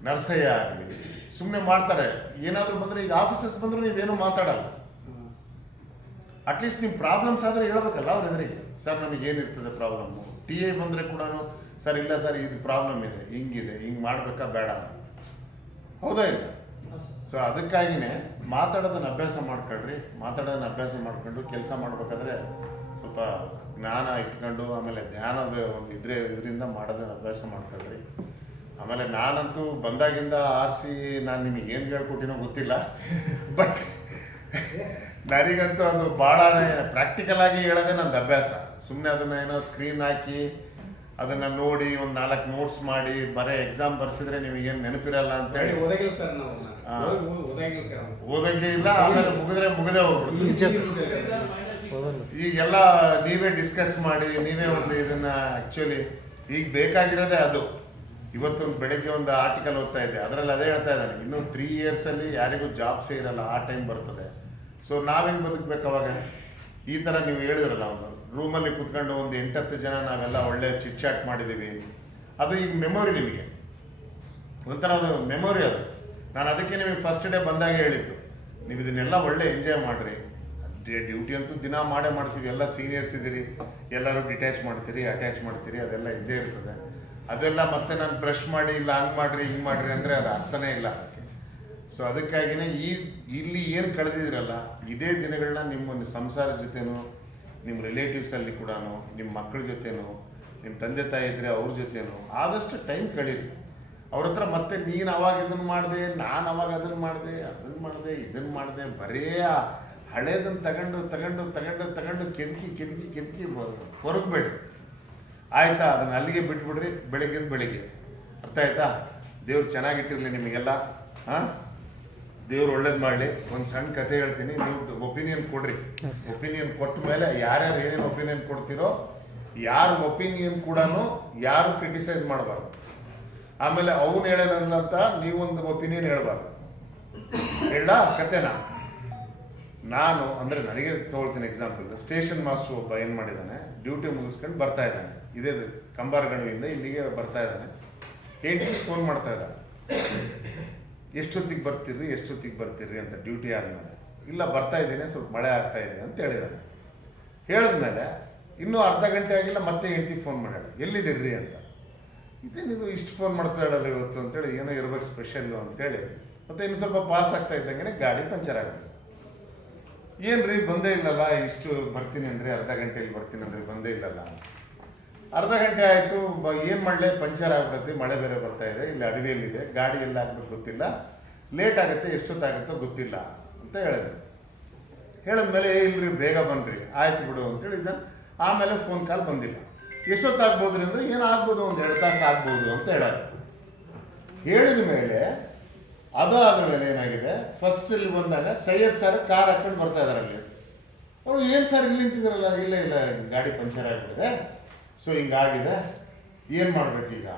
ನರಸಯ್ಯ ಆಗಲಿ ಸುಮ್ಮನೆ ಮಾಡ್ತಾರೆ. ಏನಾದರೂ ಬಂದರೆ ಈಗ ಆಫೀಸಸ್ ಬಂದರೂ ನೀವೇನು ಮಾತಾಡಲ್ಲ. ಅಟ್ಲೀಸ್ಟ್ ನಿಮ್ಮ ಪ್ರಾಬ್ಲಮ್ಸ್ ಆದರೆ ಹೇಳ್ಬೇಕಲ್ಲ ಅವ್ರ ಎದುರಿಗೆ. ಸರ್ ನಮಗೇನಿರ್ತದೆ ಪ್ರಾಬ್ಲಮ್ಮು. ಟಿ ಎ ಬಂದರೆ ಕೂಡ ಸರ್ ಇಲ್ಲ ಸರ್ ಇದು ಪ್ರಾಬ್ಲಮ್ ಇದೆ, ಹಿಂಗಿದೆ, ಹಿಂಗೆ ಮಾಡಬೇಕಾ ಬೇಡ, ಹೌದಾ ಇಲ್ಲ? ಸೊ ಅದಕ್ಕಾಗಿಯೇ ಮಾತಾಡೋದನ್ನು ಅಭ್ಯಾಸ ಮಾಡ್ಕೊಳ್ರಿ. ಮಾತಾಡೋದನ್ನು ಅಭ್ಯಾಸ ಮಾಡ್ಕೊಂಡು ಕೆಲಸ ಮಾಡಬೇಕಾದ್ರೆ ಸ್ವಲ್ಪ ಜ್ಞಾನ ಇಟ್ಕೊಂಡು ಆಮೇಲೆ ಧ್ಯಾನದ ಒಂದು ಇದರಿಂದ ಮಾಡೋದನ್ನು ಅಭ್ಯಾಸ ಮಾಡ್ಕೊಳ್ರಿ. ಆಮೇಲೆ ನಾನಂತೂ ಬಂದಾಗಿಂದ ಆರಿಸಿ ನಾನು ನಿಮಗೆ ಏನು ಹೇಳ್ಕೊಟ್ಟಿನೋ ಗೊತ್ತಿಲ್ಲ, ಬಟ್ ನನಗಂತೂ ಅದು ಭಾಳ ಪ್ರಾಕ್ಟಿಕಲ್ ಆಗಿ ಹೇಳೋದೇ ನಂದು ಅಭ್ಯಾಸ. ಸುಮ್ಮನೆ ಅದನ್ನು ಏನೋ ಸ್ಕ್ರೀನ್ ಹಾಕಿ ಅದನ್ನು ನೋಡಿ ಒಂದು 4 ನೋಟ್ಸ್ ಮಾಡಿ ಬರೀ ಎಕ್ಸಾಮ್ ಬರ್ಸಿದ್ರೆ ನಿಮಗೇನು ನೆನಪಿರಲ್ಲ ಅಂತೇಳಿ ಓದಂಗೆ ಇಲ್ಲ. ಆಮೇಲೆ ಮುಗಿದೇ ಹೋಗ್ಬಿಡ್ತು. ಈಗೆಲ್ಲ ನೀವೇ ಡಿಸ್ಕಸ್ ಮಾಡಿ ನೀವೇ ಒಂದು ಇದನ್ನು ಆ್ಯಕ್ಚುಲಿ ಈಗ ಬೇಕಾಗಿರೋದೇ ಅದು. ಇವತ್ತೊಂದು ಬೆಳಗ್ಗೆ ಒಂದು ಆರ್ಟಿಕಲ್ ಓದ್ತಾ ಇದ್ದೆ, ಅದರಲ್ಲಿ ಅದೇ ಹೇಳ್ತಾ ಇದ್ದಾನೆ, ಇನ್ನೂ 3 ಇಯರ್ಸಲ್ಲಿ ಯಾರಿಗೂ ಜಾಬ್ಸೇ ಇರಲ್ಲ, ಆ ಟೈಮ್ ಬರ್ತದೆ. ಸೊ ನಾವೇನು ಬದುಕಬೇಕು ಅವಾಗ? ಈ ಥರ ನೀವು ಹೇಳಿದ್ರಲ್ಲ, ಒಂದು ರೂಮಲ್ಲಿ ಕುತ್ಕೊಂಡು ಒಂದು 8-10 ಜನ ನಾವೆಲ್ಲ ಒಳ್ಳೆ ಚಿಟ್ ಚಾಟ್ ಮಾಡಿದ್ದೀವಿ, ಅದು ಈಗ ಮೆಮೊರಿ, ನಿಮಗೆ ಒಂಥರ ಅದು ಮೆಮೊರಿ. ಅದು ನಾನು ಅದಕ್ಕೆ ನಿಮಗೆ ಫಸ್ಟ್ ಡೇ ಬಂದಾಗ ಹೇಳಿದ್ದು, ನೀವು ಇದನ್ನೆಲ್ಲ ಒಳ್ಳೆ ಎಂಜಾಯ್ ಮಾಡಿರಿ. ಡ್ಯೂಟಿ ಅಂತೂ ದಿನ ಮಾಡ್ತೀವಿ, ಎಲ್ಲ ಸೀನಿಯರ್ಸ್ ಇದ್ದೀರಿ, ಎಲ್ಲರೂ ಡಿಟ್ಯಾಚ್ ಮಾಡ್ತೀರಿ, ಅಟ್ಯಾಚ್ ಮಾಡ್ತೀರಿ, ಅದೆಲ್ಲ ಇದ್ದೇ ಇರ್ತದೆ. ಅದೆಲ್ಲ ಮತ್ತೆ ನಾನು ಬ್ರಷ್ ಮಾಡಿ ಇಲ್ಲ ಹಂಗೆ ಮಾಡಿರಿ ಹಿಂಗೆ ಮಾಡಿರಿ ಅಂದರೆ ಅದು ಅರ್ಥನೇ ಇಲ್ಲ ಅದಕ್ಕೆ. ಸೊ ಅದಕ್ಕಾಗಿಯೇ ಇಲ್ಲಿ ಏನು ಕಳೆದಿದ್ದೀರಲ್ಲ ಇದೇ ದಿನಗಳನ್ನ ನಿಮ್ಮ ಸಂಸಾರದ ಜೊತೆನೂ, ನಿಮ್ಮ ರಿಲೇಟಿವ್ಸಲ್ಲಿ ಕೂಡ, ನಿಮ್ಮ ಮಕ್ಕಳ ಜೊತೆನೂ, ನಿಮ್ಮ ತಂದೆ ತಾಯಿ ಇದ್ದರೆ ಅವ್ರ ಜೊತೆನೂ ಆದಷ್ಟು ಟೈಮ್ ಕಳೀರಿ. ಅವ್ರ ಹತ್ರ ಮತ್ತೆ ನೀನು ಅವಾಗ ಇದನ್ನು ಮಾಡಿದೆ, ನಾನು ಅವಾಗ ಅದನ್ನು ಮಾಡಿದೆ, ಇದನ್ನು ಮಾಡಿದೆ, ಬರೀ ಹಳೇದನ್ನು ತಗೊಂಡು ಕೆದಕಿ ಹೊರಗಬೇಡಿ. ಆಯಿತಾ? ಅದನ್ನು ಅಲ್ಲಿಗೆ ಬಿಟ್ಬಿಡ್ರಿ. ಬೆಳಿಗ್ಗೆ ಅರ್ಥ ಆಯ್ತಾ? ದೇವ್ರು ಚೆನ್ನಾಗಿಟ್ಟಿರಲಿ ನಿಮಗೆಲ್ಲ. ದೇವ್ರು ಒಳ್ಳೇದು ಮಾಡಲಿ. ಒಂದು ಸಣ್ಣ ಕತೆ ಹೇಳ್ತೀನಿ, ನೀವು ಒಪಿನಿಯನ್ ಕೊಡ್ರಿ. ಒಪಿನಿಯನ್ ಕೊಟ್ಟ ಮೇಲೆ ಯಾರ್ಯಾರು ಏನೇನು ಒಪಿನಿಯನ್ ಕೊಡ್ತೀರೋ, ಯಾರ ಒಪಿನಿಯನ್ ಕೂಡ ಯಾರು ಕ್ರಿಟಿಸೈಸ್ ಮಾಡಬಾರ್ದು. ಆಮೇಲೆ ಅವನು ಹೇಳೋನಲ್ಲ ಅಂತ ನೀವೊಂದು ಒಪಿನಿಯನ್ ಹೇಳ್ಬಾರ್ದು. ಹೇಳ ಕತೆನಾ? ನಾನು ಅಂದರೆ ನನಗೆ ತೊಗೊಳ್ತೀನಿ ಎಕ್ಸಾಂಪಲ್. ಸ್ಟೇಷನ್ ಮಾಸ್ಟರ್ ಒಬ್ಬ ಏನು ಮಾಡಿದ್ದಾನೆ, ಡ್ಯೂಟಿ ಮುಗಿಸ್ಕೊಂಡು ಬರ್ತಾ ಇದ್ದಾನೆ, ಇದೇ ಕಂಬಾರಗಣವಿಂದ ಇಲ್ಲಿಗೆ ಬರ್ತಾ ಇದ್ದಾನೆ. ಹೆಂಡತಿಗೆ ಫೋನ್ ಮಾಡ್ತಾ ಇದ್ದಾನೆ, ಎಷ್ಟೊತ್ತಿಗೆ ಬರ್ತೀರಿ ಅಂತ. ಡ್ಯೂಟಿ ಆದಮೇಲೆ ಇಲ್ಲ ಬರ್ತಾ ಇದ್ದೀನಿ, ಸ್ವಲ್ಪ ಮಳೆ ಆಗ್ತಾ ಇದೆ ಅಂತ ಹೇಳಿದ್ದಾನೆ. ಹೇಳಿದ್ಮೇಲೆ ಇನ್ನೂ ಅರ್ಧ ಗಂಟೆ ಆಗಿಲ್ಲ, ಮತ್ತೆ ಹೆಂಡತಿಗೆ ಫೋನ್ ಮಾಡ್ಯಾಳ, ಎಲ್ಲಿದ್ದೀರಿ ಅಂತ. ಇದೇನಿದು ಇಷ್ಟು ಫೋನ್ ಮಾಡ್ತಾ ಇಡಲ್ಲ ಇವತ್ತು ಅಂತೇಳಿ, ಏನೋ ಇರ್ಬೇಕು ಸ್ಪೆಷಲ್ಲು ಅಂತೇಳಿ. ಮತ್ತು ಇನ್ನು ಸ್ವಲ್ಪ ಪಾಸ್ ಆಗ್ತಾ ಇದ್ದಂಗೆ ಗಾಡಿ ಪಂಚರ್ ಆಗುತ್ತೆ. ಏನು ರೀ ಬಂದೇ ಇಲ್ಲಲ್ಲ, ಇಷ್ಟು ಬರ್ತೀನಿ ಅಂದರೆ ಅರ್ಧ ಗಂಟೆಯಲ್ಲಿ ಬರ್ತೀನಿ ಅಂದರೆ ಬಂದೇ ಇಲ್ಲಲ್ಲ. ಅರ್ಧ ಗಂಟೆ ಆಯಿತು, ಏನು ಮಾಡಲೇ, ಪಂಚರ್ ಆಗ್ಬಿಡುತ್ತೆ, ಮಳೆ ಬೇರೆ ಬರ್ತಾ ಇದೆ, ಇಲ್ಲಿ ಅಡವಿಯಲ್ಲಿದೆ, ಗಾಡಿ ಎಲ್ಲ ಆಗ್ಬೇಕು ಗೊತ್ತಿಲ್ಲ, ಲೇಟ್ ಆಗುತ್ತೆ, ಎಷ್ಟೊತ್ತಾಗುತ್ತೋ ಗೊತ್ತಿಲ್ಲ ಅಂತ ಹೇಳಿದ್ಮೇಲೆ ಇಲ್ರಿ ಬೇಗ ಬನ್ನಿರಿ, ಆಯ್ತು ಬಿಡು ಅಂತೇಳಿದ್ದ. ಆಮೇಲೆ ಫೋನ್ ಕಾಲ್ ಬಂದಿಲ್ಲ. ಎಷ್ಟೊತ್ತಾಗ್ಬೋದ್ರಿ ಅಂದರೆ ಏನಾಗ್ಬೋದು, ಒಂದು 2 ತಾಸು ಆಗ್ಬೋದು ಅಂತ ಹೇಳಿದ ಮೇಲೆ ಅದಾದ ಮೇಲೆ ಏನಾಗಿದೆ, ಫಸ್ಟ್ ಇಲ್ಲಿ ಬಂದಾಗ ಸೈಯದ್ ಸರ್ ಕಾರ್ ಹಾಕೊಂಡು ಬರ್ತಾ ಇದಾರೆ ಅಲ್ಲಿ. ಅವರು ಏನು ಸರ್ ಇಲ್ಲಿ ನಿಂತಿದ್ರಲ್ಲ, ಇಲ್ಲ ಗಾಡಿ ಪಂಚರ್ ಆಗಿಬಿಟ್ಟಿದೆ, ಸೊ ಹಿಂಗಾಗಿದೆ, ಏನು ಮಾಡಬೇಕೀಗ?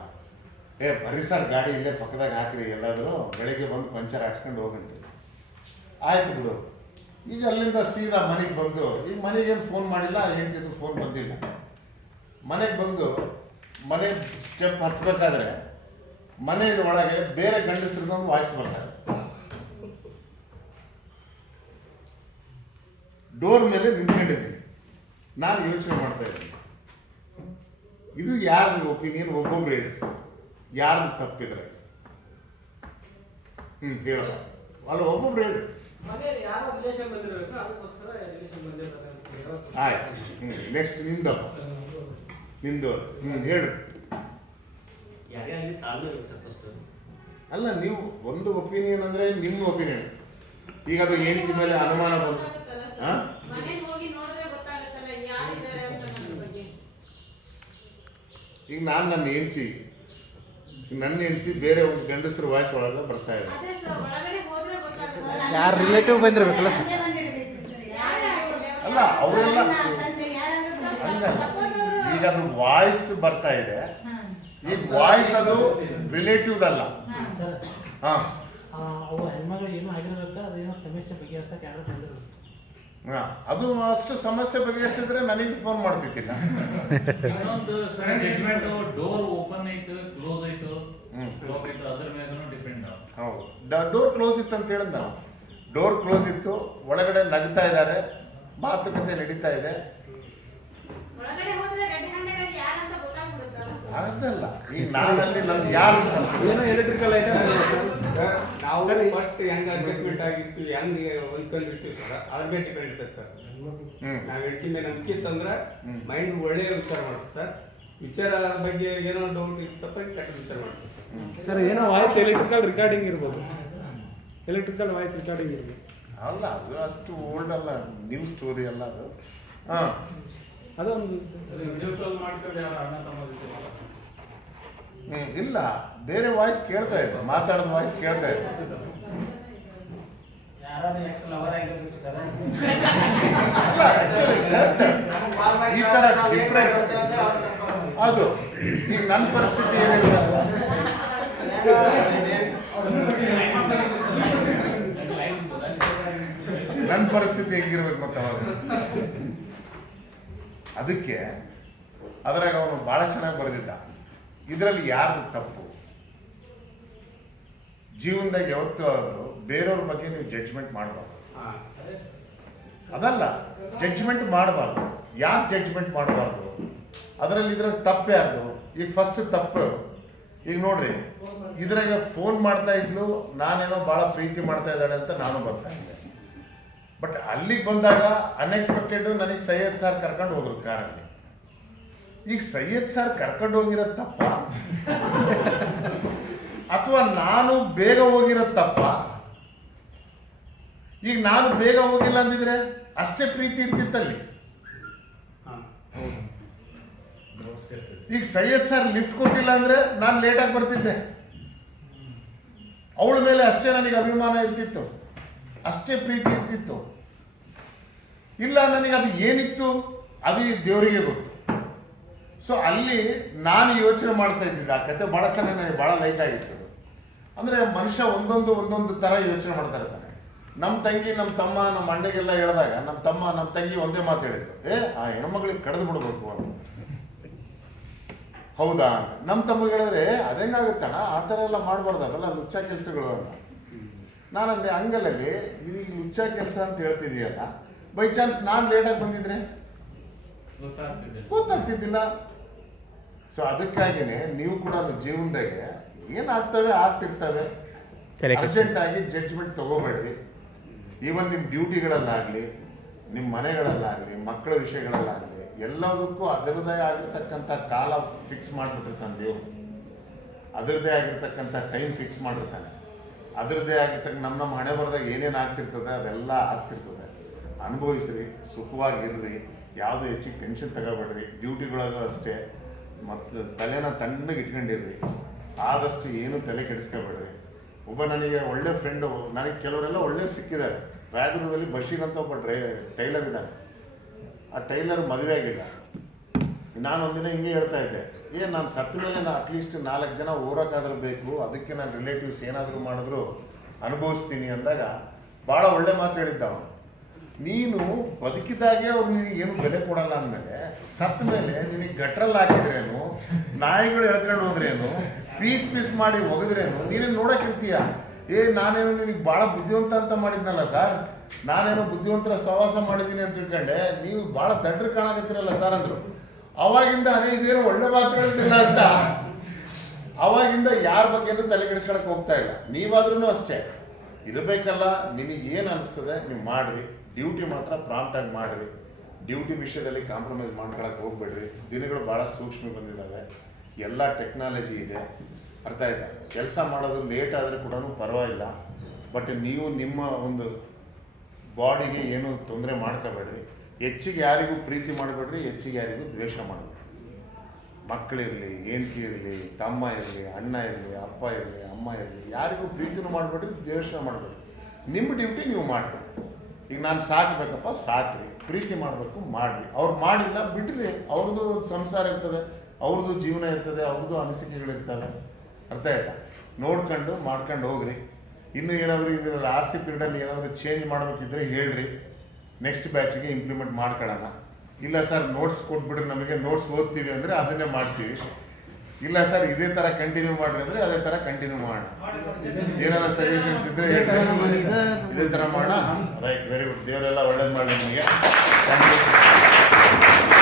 ಬರ್ರಿ ಸರ್ ಗಾಡಿ ಇಲ್ಲೇ ಪಕ್ಕದಾಗ ಹಾಕಿರಿ, ಎಲ್ಲಾದರೂ ಬೆಳಗ್ಗೆ ಬಂದು ಪಂಚರ್ ಹಾಕ್ಸ್ಕೊಂಡು ಹೋಗಂತೆ. ಆಯ್ತು ಬಿಡು. ಈಗ ಅಲ್ಲಿಂದ ಸೀದಾ ಮನೆಗೆ ಬಂದು, ಈಗ ಮನೆಗೇನು ಫೋನ್ ಮಾಡಿಲ್ಲ, ಹೇಳ್ತಿದ್ದು ಫೋನ್ ಬಂದಿಲ್ಲ. ಮನೆಗೆ ಬಂದು ಮನೆ ಸ್ಟೆಪ್ ಹತ್ತಬೇಕಾದ್ರೆ ಮನೆಯಲ್ಲಿ ಒಳಗೆ ಬೇರೆ ಗಂಡಸರದೊಂದು ವಾಯ್ಸ್ ಬರ್ತಾರೆ. ಡೋರ್ ಮೇಲೆ ನಿಂತ್ಕೊಂಡಿದ್ದೀನಿ. ನಾನು ಯೋಚನೆ ಮಾಡ್ತಾ ಇದ್ದೀನಿ, ಇದು ಯಾರ್ದು ಒಪಿನಿಯನ್? ಒಬ್ಬೊಬ್ರು ಹೇಳಿ, ಯಾರ್ದು ತಪ್ಪಿದ್ರೆ ಹೇಳ ಅಲ್ಲ, ಒಬ್ಬೊಬ್ರು ಹೇಳಿ. ಆಯ್ತು, ನೆಕ್ಸ್ಟ್ ನಿಂದು ಹೇಳು. ಅಲ್ಲ, ನೀವು ಒಂದು ಒಪಿನಿಯನ್ ಅಂದರೆ ನಿಮ್ಮ ಒಪಿನಿಯನ್. ಈಗ ಅದು ಹೆಂಡತಿ ಮೇಲೆ ಅನುಮಾನ ಬಂದು ಈಗ ನಾನು ನನ್ನ ಹೆಂಡತಿ ಬೇರೆ ಒಂದು ಗಂಡಸರು ವಾಯ್ಸ್ ಒಳಗೆ ಬರ್ತಾ ಇದೆ. ಯಾರು ರಿಲೇಟಿವ್ ಬಂದಿರ್ಬೇಕಲ್ಲ. ಅಲ್ಲ ಅಲ್ಲ ಅವರೆಲ್ಲ ಈಗ ಅದು ವಾಯ್ಸ್ ಬರ್ತಾ ಇದೆ, ಈ ವಾಯ್ಸ್ ಅದು ರಿಲೇಟಿವ್ ಅಲ್ಲ. ಸರ್ ಹಾ ಅವು ಹೆಣ್ಮಗಳು ಏನೋ ಆಗಿರೋದಕ್ಕೆ ಅದೇನೋ ಸಮಸ್ಯೆ ಬಗೆಹರ್ಸಕ್ಕೆ ಯಾರು ಬಂದಿರಲ್ಲ. ಅದು ಅಷ್ಟು ಸಮಸ್ಯೆ ಬಗೆಹರಿಸಿದ್ರೆ ನನಗೆ ಫೋನ್ ಮಾಡ್ತಿದ್ದಿಲ್ಲ. ಇನ್ನೊಂದು ಜಡ್ಜ್ಮೆಂಟ್ ಡೋರ್ ಓಪನ್ ಐತು ಕ್ಲೋಸ್ ಐತು ಲಾಕ್ ಐತು ಅದ್ರ ಮೇಲೂ ಡಿಪೆಂಡ್. ಹೌದು, ಡೋರ್ ಕ್ಲೋಸ್ ಇತ್ತು ಅಂತ ಹೇಳಿದ್ ನಾವು. ಡೋರ್ ಕ್ಲೋಸ್ ಇತ್ತು, ಒಳಗಡೆ ನಗ್ತಾ ಇದ್ದಾರೆ, ಮಾತುಕತೆ ನಡೀತಾ ಇದೆ. ಅದಲ್ಲ ಈಗ ನಾನಲ್ಲಿ ನಮ್ಗೆ ಯಾರು ಏನೋ ಎಲೆಕ್ಟ್ರಿಕಲ್ ಐಟಮ್ ನಾವು ಫಸ್ಟ್ ಹೆಂಗ್ ಅಡ್ಜಸ್ಟ್ಮೆಂಟ್ ಆಗಿತ್ತು ಹೆಂಗ್ ಹೊಂದ್ಕೊಂಡಿರ್ತೀವಿ ಸರ್, ಅದ್ರ ಮೇಲೆ ಡಿಪೆಂಡ್ ಇರ್ತದೆ ಸರ್. ನಾವು ಹೆಂಡತಿ ಮೇಲೆ ನಂಬಿಕೆ ಇತ್ತಂದ್ರೆ ಮೈಂಡ್ ಒಳ್ಳೆಯ ವಿಚಾರ ಮಾಡ್ತೀವಿ ಸರ್. ವಿಚಾರ ಬಗ್ಗೆ ಏನೋ ಡೌಟ್ ಇತ್ತಪ್ಪ ಕೆಟ್ಟ ವಿಚಾರ ಮಾಡ್ತೀವಿ ಸರ್. ಏನೋ ವಾಯ್ಸ್ ಎಲೆಕ್ಟ್ರಿಕಲ್ ರಿಕಾರ್ಡಿಂಗ್ ಇರ್ಬೋದು, ಎಲೆಕ್ಟ್ರಿಕಲ್ ವಾಯ್ಸ್ ರಿಕಾರ್ಡಿಂಗ್ ಇರ್ಬೋದು. ಅಲ್ಲ, ಅದು ಅಷ್ಟು ಓಲ್ಡ್ ಅಲ್ಲ, ನ್ಯೂ ಸ್ಟೋರಿ ಅಲ್ಲ ಅದು. ಅದೊಂದು ಮಾಡ್ಕೊಂಡು ಯಾರು ಅಣ್ಣ ತಮ್ಮ ಇಲ್ಲ, ಬೇರೆ ವಾಯ್ಸ್ ಕೇಳ್ತಾ ಇದೆ, ಮಾತಾಡೋದು ವಾಯ್ಸ್ ಕೇಳ್ತಾ ಇದೆ. ಅಲ್ಲ, actually correct. ಈ ತರ ಡಿಫ್ರೆಂಟ್ ಅದು. ಈಗ ನನ್ನ ಪರಿಸ್ಥಿತಿ ಏನಿದೆ, ನನ್ನ ಪರಿಸ್ಥಿತಿ ಹೆಂಗಿರ್ಬೇಕು ಮತ್ತೆ ಅವಾಗ. ಅದಕ್ಕೆ ಅದ್ರಾಗ ಅವನು ಭಾಳ ಚೆನ್ನಾಗಿ ಬರೆದಿದ್ದ. ಇದರಲ್ಲಿ ಯಾರ್ದು ತಪ್ಪು? ಜೀವನದಾಗ ಯಾವತ್ತೂ ಆದರೂ ಬೇರೆಯವ್ರ ಬಗ್ಗೆ ನೀವು ಜಡ್ಜ್ಮೆಂಟ್ ಮಾಡಬಾರ್ದು. ಅದಲ್ಲ, ಜಡ್ಜ್ಮೆಂಟ್ ಮಾಡಬಾರ್ದು. ಯಾಕೆ ಜಡ್ಜ್ಮೆಂಟ್ ಮಾಡಬಾರ್ದು? ಅದರಲ್ಲಿ ಇದ್ರಾಗ ತಪ್ಪು ಯಾರ್ದು? ಈಗ ಫಸ್ಟ್ ತಪ್ಪು. ಈಗ ನೋಡ್ರಿ, ಇದ್ರಾಗ ಫೋನ್ ಮಾಡ್ತಾ ಇದ್ಲು, ನಾನೇನೋ ಭಾಳ ಪ್ರೀತಿ ಮಾಡ್ತಾ ಇದ್ದಾಳೆ ಅಂತ ನಾನು ಬರ್ತಾ ಇದ್ದೆ. ಬಟ್ ಅಲ್ಲಿಗೆ ಬಂದಾಗ ಅನ್ಎಕ್ಸ್ಪೆಕ್ಟೆಡ್ ನನಗೆ ಸೈಯದ್ ಸರ್ ಕರ್ಕೊಂಡು ಹೋದ್ರು ಕಾರಲ್ಲಿ. ಈಗ ಸೈಯದ್ ಸರ್ ಕರ್ಕೊಂಡು ಹೋಗಿರೋದು ತಪ್ಪ ಅಥವಾ ನಾನು ಬೇಗ ಹೋಗಿರೋದು ತಪ್ಪ? ಈಗ ನಾನು ಬೇಗ ಹೋಗಿಲ್ಲ ಅಂದಿದ್ರೆ ಅಷ್ಟೇ ಪ್ರೀತಿ ಇರ್ತಿತ್ತಲ್ಲಿ. ಈಗ ಸೈಯದ್ ಸರ್ ಲಿಫ್ಟ್ ಕೊಟ್ಟಿಲ್ಲ ಅಂದ್ರೆ ನಾನು ಲೇಟಾಗಿ ಬರ್ತಿದ್ದೆ. ಅವಳ ಮೇಲೆ ಅಷ್ಟೇ ನನಗೆ ಅಭಿಮಾನ ಇರ್ತಿತ್ತು, ಅಷ್ಟೇ ಪ್ರೀತಿ ಇರ್ತಿತ್ತು. ಇಲ್ಲ, ನನಗೆ ಅದು ಏನಿತ್ತು ಅದು ದೇವರಿಗೆ ಗೊತ್ತು. ಸೊ ಅಲ್ಲಿ ನಾನು ಯೋಚನೆ ಮಾಡ್ತಾ ಇದ್ದಿದ್ದೆ. ಆ ಕತೆ ಭಾಳ ಚೆನ್ನಾಗಿ ನನಗೆ ಭಾಳ ಲೈಕ್ ಆಗಿತ್ತು. ಅಂದರೆ ಮನುಷ್ಯ ಒಂದೊಂದು ಥರ ಯೋಚನೆ ಮಾಡ್ತಾ ಇರ್ತಾನೆ. ನಮ್ಮ ತಂಗಿ, ನಮ್ಮ ತಮ್ಮ, ನಮ್ಮ ಅಣ್ಣಗೆಲ್ಲ ಹೇಳಿದಾಗ ನಮ್ಮ ತಮ್ಮ, ನಮ್ಮ ತಂಗಿ ಒಂದೇ ಮಾತು ಹೇಳಿದ್ರು, ಆ ಹೆಣ್ಮಗಳಿಗೆ ಕಳೆದು ಬಿಡ್ಬೇಕು ಅಂತ. ಹೌದಾ? ನಮ್ಮ ತಮ್ಮಗೆ ಹೇಳಿದ್ರೆ ಅದೇನಾಗುತ್ತಣ್ಣ, ಆ ಥರ ಎಲ್ಲ ಮಾಡಬಾರ್ದು, ಅವೆಲ್ಲ ಲುಚ್ಚ ಕೆಲಸಗಳು ಅಂತ. ನಾನಂದೆ, ಹಂಗಲ್ಲಲ್ಲಿ ನಿನಗೆ ಲುಚ್ಚ ಕೆಲಸ ಅಂತ ಹೇಳ್ತಿದೀಯಲ್ಲ, ಬೈ ಚಾನ್ಸ್ ನಾನು ಲೇಟಾಗಿ ಬಂದಿದ್ರೆ ಗೊತ್ತಾಗ್ತಿದ್ದಿಲ್ಲ. ಸೊ ಅದಕ್ಕಾಗಿನೇ ನೀವು ಕೂಡ ಜೀವನದಾಗೆ ಏನಾಗ್ತವೆ ಆಗ್ತಿರ್ತವೆ, ಅರ್ಜೆಂಟಾಗಿ ಜಡ್ಜ್ಮೆಂಟ್ ತಗೋಬೇಡ್ರಿ. ಈವನ್ ನಿಮ್ಮ ಡ್ಯೂಟಿಗಳಲ್ಲಾಗಲಿ, ನಿಮ್ಮ ಮನೆಗಳಲ್ಲಾಗಲಿ, ಮಕ್ಕಳ ವಿಷಯಗಳಲ್ಲಾಗಲಿ, ಎಲ್ಲದಕ್ಕೂ ಅದರದೇ ಆಗಿರ್ತಕ್ಕಂಥ ಕಾಲ ಫಿಕ್ಸ್ ಮಾಡಿಬಿಟ್ಟಿರ್ತಾನೆ ದೇವರು. ಅದರದ್ದೇ ಆಗಿರ್ತಕ್ಕಂಥ ಟೈಮ್ ಫಿಕ್ಸ್ ಮಾಡಿರ್ತಾನೆ. ಅದರದ್ದೇ ಆಗಿರ್ತಕ್ಕ ನಮ್ಮ ಹಣೆ ಬರೆದಾಗ ಏನೇನು ಆಗ್ತಿರ್ತದೆ ಅದೆಲ್ಲ ಆಗ್ತಿರ್ತದೆ. ಅನುಭವಿಸ್ರಿ, ಸುಖವಾಗಿರ್ರಿ, ಯಾವುದೂ ಹೆಚ್ಚಿಗೆ ಟೆನ್ಷನ್ ತಗೋಬೇಡ್ರಿ. ಡ್ಯೂಟಿಗಳಾಗೂ ಅಷ್ಟೇ, ಮತ್ತು ತಲೆನ ತಣ್ಣಗೆ ಇಟ್ಕೊಂಡಿರ್ರಿ. ಆದಷ್ಟು ಏನು ತಲೆ ಕೆಡಿಸ್ಕೋಬೇಡ್ರಿ. ಒಬ್ಬ ನನಗೆ ಒಳ್ಳೆ ಫ್ರೆಂಡು, ನನಗೆ ಕೆಲವರೆಲ್ಲ ಒಳ್ಳೆ ಸಿಕ್ಕಿದ್ದಾರೆ. ರಾಯದುರ್ಗದಲ್ಲಿ ಬಶೀರ್ ಅಂತ ಒಬ್ಬ ಟೈಲರ್ ಇದ್ದಾನೆ. ಆ ಟೈಲರ್ ಮದುವೆ ಆಗಿಲ್ಲ. ನಾನು ಒಂದಿನ ಹಿಂಗೆ ಹೇಳ್ತಾ ಇದ್ದೆ, ನಾನು ಸತ್ತ ಮೇಲೆ ನಾನು ಅಟ್ಲೀಸ್ಟ್ 4 ಜನ ಊರಕ್ಕಾದ್ರೂ ಬೇಕು, ಅದಕ್ಕೆ ನಾನು ರಿಲೇಟಿವ್ಸ್ ಏನಾದರೂ ಮಾಡಿದ್ರು ಅನುಭವಿಸ್ತೀನಿ ಅಂದಾಗ ಭಾಳ ಒಳ್ಳೆ ಮಾತು ಹೇಳಿದ್ದವ. ನೀನು ಬದುಕಿದಾಗೆ ಅವ್ರು ನಿನಗೆ ಏನು ಬೆಲೆ ಕೊಡಲ್ಲ ಅಂದಮೇಲೆ ಸತ್ತ ಮೇಲೆ ನಿನಗೆ ಗಟ್ರಲ್ಲಿ ಹಾಕಿದ್ರೇನು, ನಾಯಿಗಳು ಎಳ್ಕೊಂಡು ಹೋದ್ರೇನು, ಪೀಸ್ ಮಾಡಿ ಒಗೆದ್ರೇನು, ನೀನೇನು ನೋಡೋಕ್ಕಿರ್ತೀಯ. ನಾನೇನೋ ನಿನಗೆ ಭಾಳ ಬುದ್ಧಿವಂತ ಅಂತ ಮಾಡಿದ್ನಲ್ಲ ಸರ್, ನಾನೇನೋ ಬುದ್ಧಿವಂತರ ಸಹವಾಸ ಮಾಡಿದ್ದೀನಿ ಅಂತ ತಿಳ್ಕೊಂಡೆ, ನೀವು ಭಾಳ ದಡ್ರು ಕಾಣಕತ್ತೀರಲ್ಲ ಸರ್ ಅಂದರು. ಅವಾಗಿಂದ ಇದೇನು ಒಳ್ಳೆ ಮಾತು ಹೇಳ್ತಿಲ್ಲ ಅಂತ ಅವಾಗಿಂದ ಯಾರ ಬಗ್ಗೆನೂ ತಲೆ ಕೆಡಿಸ್ಕೊಳಕ್ಕೆ ಹೋಗ್ತಾ ಇಲ್ಲ. ನೀವಾದ್ರೂ ಅಷ್ಟೇ ಇರಬೇಕಲ್ಲ. ನಿಮಗೆ ಏನು ಅನಿಸ್ತದೆ ನೀವು ಮಾಡಿರಿ, ಡ್ಯೂಟಿ ಮಾತ್ರ ಪ್ರಾಂಪ್ಟಾಗಿ ಮಾಡಿರಿ. ಡ್ಯೂಟಿ ವಿಷಯದಲ್ಲಿ ಕಾಂಪ್ರಮೈಸ್ ಮಾಡ್ಕೊಳಕ್ಕೆ ಹೋಗ್ಬೇಡ್ರಿ. ದಿನಗಳು ಭಾಳ ಸೂಕ್ಷ್ಮ ಬಂದಿದ್ದಾವೆ, ಎಲ್ಲ ಟೆಕ್ನಾಲಜಿ ಇದೆ, ಅರ್ಥ ಆಯ್ತಾ? ಕೆಲಸ ಮಾಡೋದು ಲೇಟ್ ಆದರೆ ಕೂಡ ಪರವಾಗಿಲ್ಲ, ಬಟ್ ನೀವು ನಿಮ್ಮ ಒಂದು ಬಾಡಿಗೆ ಏನು ತೊಂದರೆ ಮಾಡ್ಕೋಬೇಡ್ರಿ. ಹೆಚ್ಚಿಗೆ ಯಾರಿಗೂ ಪ್ರೀತಿ ಮಾಡಬೇಡ್ರಿ, ಹೆಚ್ಚಿಗೆ ಯಾರಿಗೂ ದ್ವೇಷ ಮಾಡಬೇಡ್ರಿ. ಮಕ್ಕಳಿರಲಿ, ಹೆಂಡತಿ ಇರಲಿ, ತಮ್ಮ ಇರಲಿ, ಅಣ್ಣ ಇರಲಿ, ಅಪ್ಪ ಇರಲಿ, ಅಮ್ಮ ಇರಲಿ, ಯಾರಿಗೂ ಪ್ರೀತಿನೂ ಮಾಡಬೇಡ್ರಿ, ದ್ವೇಷ ಮಾಡಬೇಡ್ರಿ. ನಿಮ್ಮ ಡ್ಯೂಟಿ ನೀವು ಮಾಡಬೇಡಿ. ಈಗ ನಾನು ಸಾಕಬೇಕಪ್ಪ ಸಾಕ್ರಿ, ಪ್ರೀತಿ ಮಾಡಬೇಕು ಮಾಡಿರಿ, ಅವ್ರು ಮಾಡಿಲ್ಲ ಬಿಡ್ರಿ, ಅವ್ರದ್ದು ಒಂದು ಸಂಸಾರ ಇರ್ತದೆ, ಅವ್ರದ್ದು ಜೀವನ ಇರ್ತದೆ, ಅವ್ರದ್ದು ಅನಿಸಿಕೆಗಳಿರ್ತವೆ. ಅರ್ಥ ಆಯ್ತಾ? ನೋಡ್ಕೊಂಡು ಮಾಡ್ಕೊಂಡು ಹೋಗ್ರಿ. ಇನ್ನೂ ಏನಾದರೂ ಇದರಲ್ಲಿ RC ಪೀರಿಯಡಲ್ಲಿ ಏನಾದರೂ ಚೇಂಜ್ ಮಾಡಬೇಕಿದ್ರೆ ಹೇಳ್ರಿ, ನೆಕ್ಸ್ಟ್ ಬ್ಯಾಚಿಗೆ ಇಂಪ್ಲಿಮೆಂಟ್ ಮಾಡ್ಕೊಳ್ಳೋಣ. ಇಲ್ಲ ಸರ್ ನೋಟ್ಸ್ ಕೊಟ್ಬಿಡ್ರಿ, ನಮಗೆ ನೋಟ್ಸ್ ಓದ್ತೀವಿ ಅಂದರೆ ಅದನ್ನೇ ಮಾಡ್ತೀವಿ. ಇಲ್ಲ ಸರ್ ಇದೇ ಥರ ಕಂಟಿನ್ಯೂ ಮಾಡಿರಿ ಅಂದರೆ ಅದೇ ಥರ ಕಂಟಿನ್ಯೂ ಮಾಡೋಣ. ಏನಾರ ಸಜೆಷನ್ಸ್ ಇದ್ದರೆ ಹೇಳ್ರಿ, ಇದೇ ಥರ ಮಾಡೋಣ. Right, very good. ದೇವರೆಲ್ಲ ಒಳ್ಳೇದು ಮಾಡಲಿ ನಿಮಗೆ. Thank you.